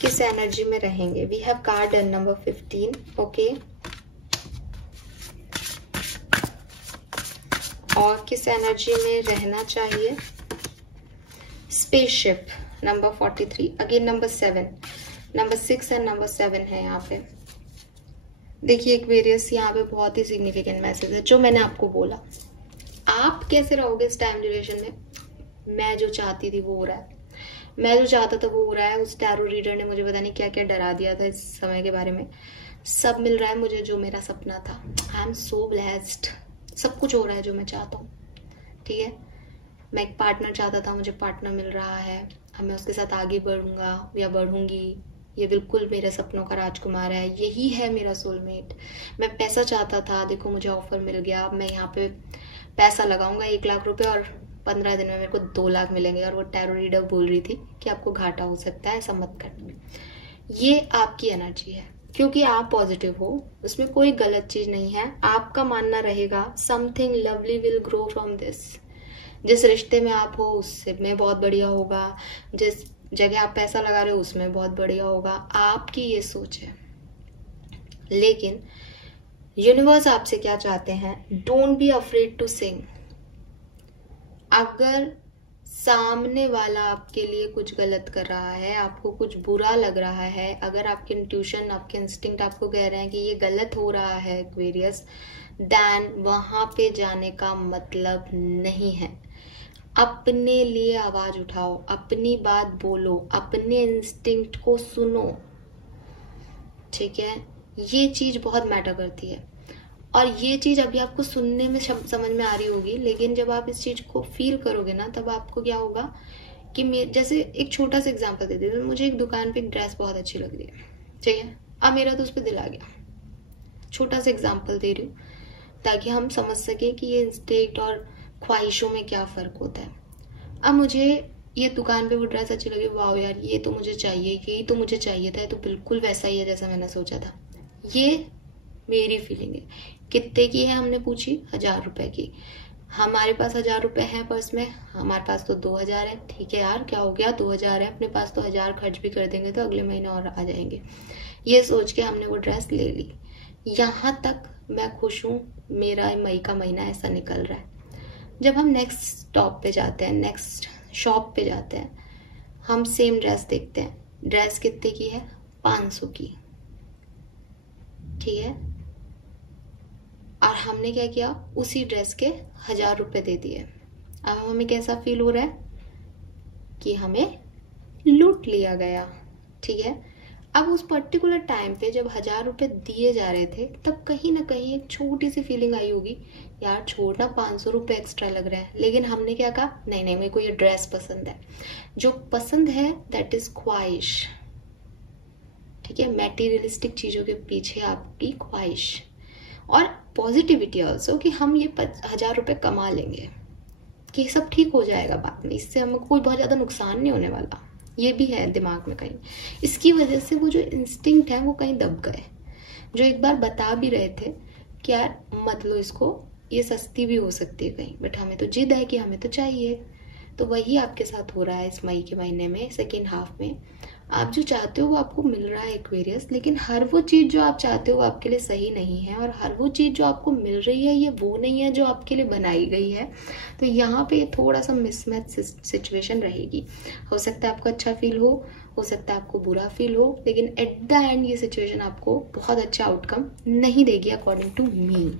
किस एनर्जी में रहेंगे। We have card number 15, okay. और किस एनर्जी में रहना चाहिए। Spaceship number 43, again number 7, number 6 and number 7 है यहाँ पे। देखिए एक्वेरियस, यहाँ पे बहुत ही सिग्निफिकेंट मैसेज है जो मैंने आपको बोला। आप कैसे रहोगे इस टाइम ड्यूरेशन में। मैं जो चाहती थी वो हो रहा है, मैं जो चाहता था वो हो रहा है। उस टैरो रीडर ने मुझे पता नहीं क्या क्या डरा दिया था इस समय के बारे में। सब मिल रहा है मुझे जो मेरा सपना था। आई एम सो ब्लेस्ड, सब कुछ हो रहा है जो मैं चाहता हूँ, ठीक है। मैं एक पार्टनर चाहता था, मुझे पार्टनर मिल रहा है। अब मैं उसके साथ आगे बढ़ूंगा या बढ़ूंगी। ये बिल्कुल मेरे सपनों का राजकुमार है, यही है मेरा सोलमेट। मैं पैसा चाहता था, देखो मुझे ऑफर मिल गया। अब मैं यहाँ पे पैसा लगाऊंगा 1 लाख रुपए और 15 दिन में मेरे को 2 लाख मिलेंगे। और वो टैरो रीडर बोल रही थी कि आपको घाटा हो सकता है, ऐसा मत करना। ये आपकी एनर्जी है क्योंकि आप पॉजिटिव हो, उसमें कोई गलत चीज नहीं है। आपका मानना रहेगा something lovely will grow from this. जिस रिश्ते में आप हो उससे में बहुत बढ़िया होगा, जिस जगह आप पैसा लगा रहे हो उसमें बहुत बढ़िया होगा। आपकी ये सोच है। लेकिन यूनिवर्स आपसे क्या चाहते हैं, don't be afraid to sing. अगर सामने वाला आपके लिए कुछ गलत कर रहा है, आपको कुछ बुरा लग रहा है, अगर आपके इंट्यूशन, आपके इंस्टिंक्ट आपको कह रहे हैं कि ये गलत हो रहा है एक्वेरियस, देन वहां पे जाने का मतलब नहीं है। अपने लिए आवाज उठाओ, अपनी बात बोलो, अपने इंस्टिंक्ट को सुनो, ठीक है। ये चीज बहुत मैटर करती है। और ये चीज अभी आपको सुनने में समझ में आ रही होगी, लेकिन जब आप इस चीज को फील करोगे ना, तब आपको क्या होगा कि जैसे एक छोटा सा एग्जांपल दे देती हूँ। मुझे एक दुकान पे एक ड्रेस बहुत अच्छी लग रही है, ठीक है। अब मेरा तो उस पर दिल आ गया। छोटा सा एग्जांपल दे रही हूँ ताकि हम समझ सके कि ये इंस्टिंक्ट और ख्वाहिशों में क्या फर्क होता है। अब मुझे ये दुकान पे वो ड्रेस अच्छी लगी, वाह यार ये तो मुझे चाहिए, यही तो मुझे चाहिए था, ये तो बिल्कुल वैसा ही है जैसा मैंने सोचा था। ये मेरी फीलिंग है। कितने की है हमने पूछी, 1000 रुपए की। हमारे पास 1000 रुपए है पर्स में, हमारे पास तो 2000 है। ठीक है यार, क्या हो गया, 2000 है अपने पास तो 1000 खर्च भी कर देंगे तो अगले महीने और आ जाएंगे। ये सोच के हमने वो ड्रेस ले ली। यहां तक मैं खुश हूं, मेरा मई का महीना ऐसा निकल रहा है। जब हम नेक्स्ट स्टॉप पे जाते हैं, नेक्स्ट शॉप पे जाते हैं, हम सेम ड्रेस देखते हैं। ड्रेस कितने की है, 500 की, ठीक है। और हमने क्या किया, उसी ड्रेस के 1000 रुपए दे दिए। अब हमें कैसा फील हो रहा है कि हमें लूट लिया गया, ठीक है। अब उस पर्टिकुलर टाइम पे जब 1000 रुपए दिए जा रहे थे, तब कहीं ना कहीं एक छोटी सी फीलिंग आई होगी, यार छोड़ना 500 रुपए एक्स्ट्रा लग रहा है। लेकिन हमने क्या कहा, नहीं नहीं मेरे को ये ड्रेस पसंद है। जो पसंद है दैट इज ख्वाहिश, ठीक है। मैटेरियलिस्टिक चीजों के पीछे आपकी ख्वाहिश और पॉजिटिविटी ऑल्सो कि हम ये 1000 रुपए कमा लेंगे, कि सब ठीक हो जाएगा बाद में, इससे हमें कोई बहुत ज्यादा नुकसान नहीं होने वाला। ये भी है दिमाग में कहीं। इसकी वजह से वो जो इंस्टिंक्ट है वो कहीं दब गए, जो एक बार बता भी रहे थे कि यार मत लो इसको, ये सस्ती भी हो सकती है कहीं, बट हमें तो जिद है कि हमें तो चाहिए। तो वही आपके साथ हो रहा है इस मई के महीने में, सेकेंड हाफ में। आप जो चाहते हो वो आपको मिल रहा है एक्वेरियस, लेकिन हर वो चीज जो आप चाहते हो वो आपके लिए सही नहीं है, और हर वो चीज जो आपको मिल रही है ये वो नहीं है जो आपके लिए बनाई गई है। तो यहाँ पे थोड़ा सा मिसमैच सिचुएशन रहेगी। हो सकता है आपको अच्छा फील हो सकता है आपको बुरा फील हो, लेकिन एट द एंड ये सिचुएशन आपको बहुत अच्छा आउटकम नहीं देगी अकॉर्डिंग टू मी।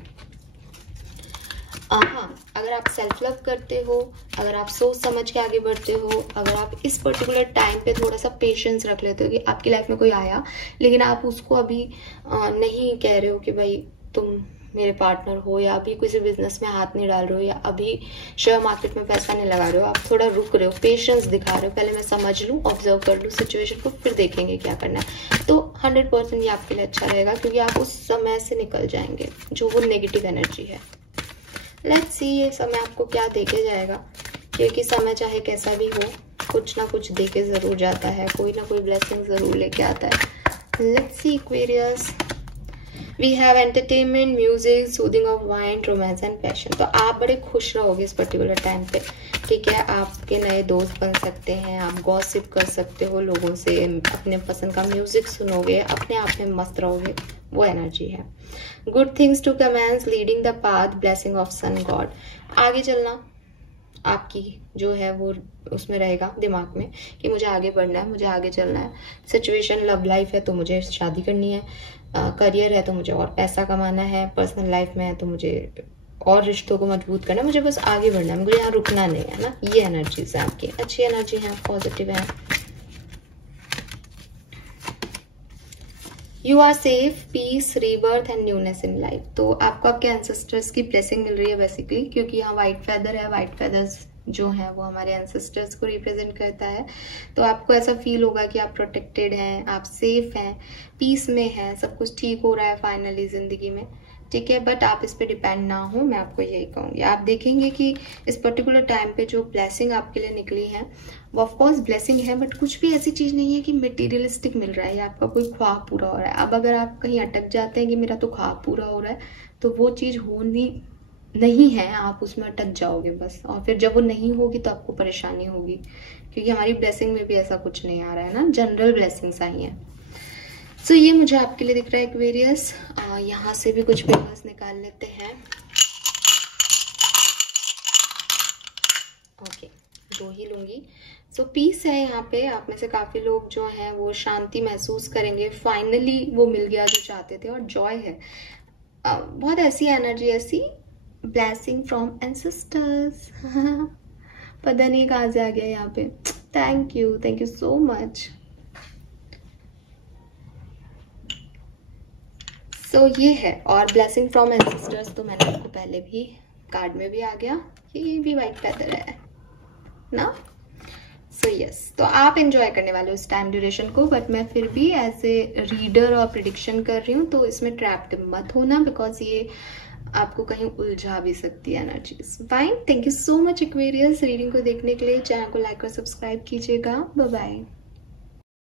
हाँ, अगर आप सेल्फ लव करते हो, अगर आप सोच समझ के आगे बढ़ते हो, अगर आप इस पर्टिकुलर टाइम पे थोड़ा सा पेशेंस रख लेते हो कि आपकी लाइफ में कोई आया, लेकिन आप उसको अभी नहीं कह रहे हो कि भाई तुम मेरे पार्टनर हो या अभी किसी बिजनेस में हाथ नहीं डाल रहे हो या अभी शेयर मार्केट में पैसा नहीं लगा रहे हो, आप थोड़ा रुक रहे हो, पेशेंस दिखा रहे हो, पहले मैं समझ लूँ, ऑब्जर्व कर लूँ सिचुएशन को, फिर देखेंगे क्या करना है, तो 100% ये आपके लिए अच्छा रहेगा, क्योंकि आप उस समय से निकल जाएंगे जो वो नेगेटिव एनर्जी है। लेट्स सी ये समय आपको क्या देके जाएगा, क्योंकि समय चाहे कैसा भी हो, कुछ ना कुछ देके जरूर जाता है, कोई ना कोई ब्लेसिंग जरूर लेके आता है। Let's see Aquarius, we have entertainment, music, soothing of mind, romance and passion. तो आप बड़े खुश रहोगे इस पर्टिकुलर टाइम पे, ठीक है। आपके नए दोस्त बन सकते हैं, आप गॉसिप कर सकते हो लोगों से, अपने पसंद का म्यूजिक सुनोगे, अपने आप में मस्त रहोगे, वो एनर्जी है। Good things to commence, leading the path, blessing of sun god. आगे चलना आपकी जो है वो उसमें रहेगा दिमाग में कि मुझे आगे बढ़ना है, मुझे आगे चलना है। सिचुएशन लव लाइफ है तो मुझे शादी करनी है, करियर है तो मुझे और पैसा कमाना है, पर्सनल लाइफ में है तो मुझे और रिश्तों को मजबूत करना है, मुझे बस आगे बढ़ना है, मुझे यहाँ रुकना नहीं है ना। ये एनर्जीज है आपकी, अच्छी एनर्जी है, पॉजिटिव है। You are safe, peace, rebirth and newness in life. तो आपको आपके एंसेस्टर्स की ब्लेसिंग मिल रही है बेसिकली, क्योंकि यहाँ व्हाइट फेदर है, व्हाइट फेदर्स जो है वो हमारे एंसेस्टर्स को रिप्रेजेंट करता है। तो आपको ऐसा फील होगा कि आप प्रोटेक्टेड हैं, आप सेफ हैं, पीस में हैं, सब कुछ ठीक हो रहा है फाइनली जिंदगी में, ठीक है। बट आप इस पे डिपेंड ना हो, मैं आपको यही कहूँगी। आप देखेंगे कि इस पर्टिकुलर टाइम पे जो ब्लेसिंग आपके लिए निकली है वो ऑफकोर्स ब्लेसिंग है, बट कुछ भी ऐसी चीज नहीं है कि मटेरियलिस्टिक मिल रहा है या आपका कोई ख्वाब पूरा हो रहा है। अब अगर आप कहीं अटक जाते हैं कि मेरा तो ख्वाब पूरा हो रहा है, तो वो चीज होनी नहीं है, आप उसमें अटक जाओगे बस, और फिर जब वो नहीं होगी तो आपको परेशानी होगी, क्योंकि हमारी ब्लेसिंग में भी ऐसा कुछ नहीं आ रहा है ना, जनरल ब्लेसिंग्स आई हैं। सो ये मुझे आपके लिए दिख रहा है एक्वेरियस। यहाँ से भी कुछ पेपर्स निकाल लेते हैं। ओके, दो ही लूंगी। सो पीस है यहाँ पे, आप में से काफी लोग जो हैं वो शांति महसूस करेंगे, फाइनली वो मिल गया जो चाहते थे, और जॉय है। बहुत ऐसी एनर्जी, ऐसी ब्लेसिंग फ्रॉम एंसेस्टर्स। पता नहीं कहाँ से आ गया यहाँ पे। Thank you so much. So ये है, और ब्लेसिंग फ्रॉम एंसेस्टर्स तो मैंने आपको पहले भी कार्ड में भी आ गया, ये भी व्हाइट फेदर है ना। सो यस, तो आप एंजॉय करने वाले हो इस टाइम ड्यूरेशन को, बट मैं फिर भी एज ए रीडर और प्रिडिक्शन कर रही हूँ, तो इसमें ट्रैप्ड मत होना, बिकॉज ये आपको कहीं उलझा भी सकती है energies. Fine, thank you so much Aquarius reading को देखने के लिए। चैनल को लाइक और सब्सक्राइब कीजिएगा। Bye bye.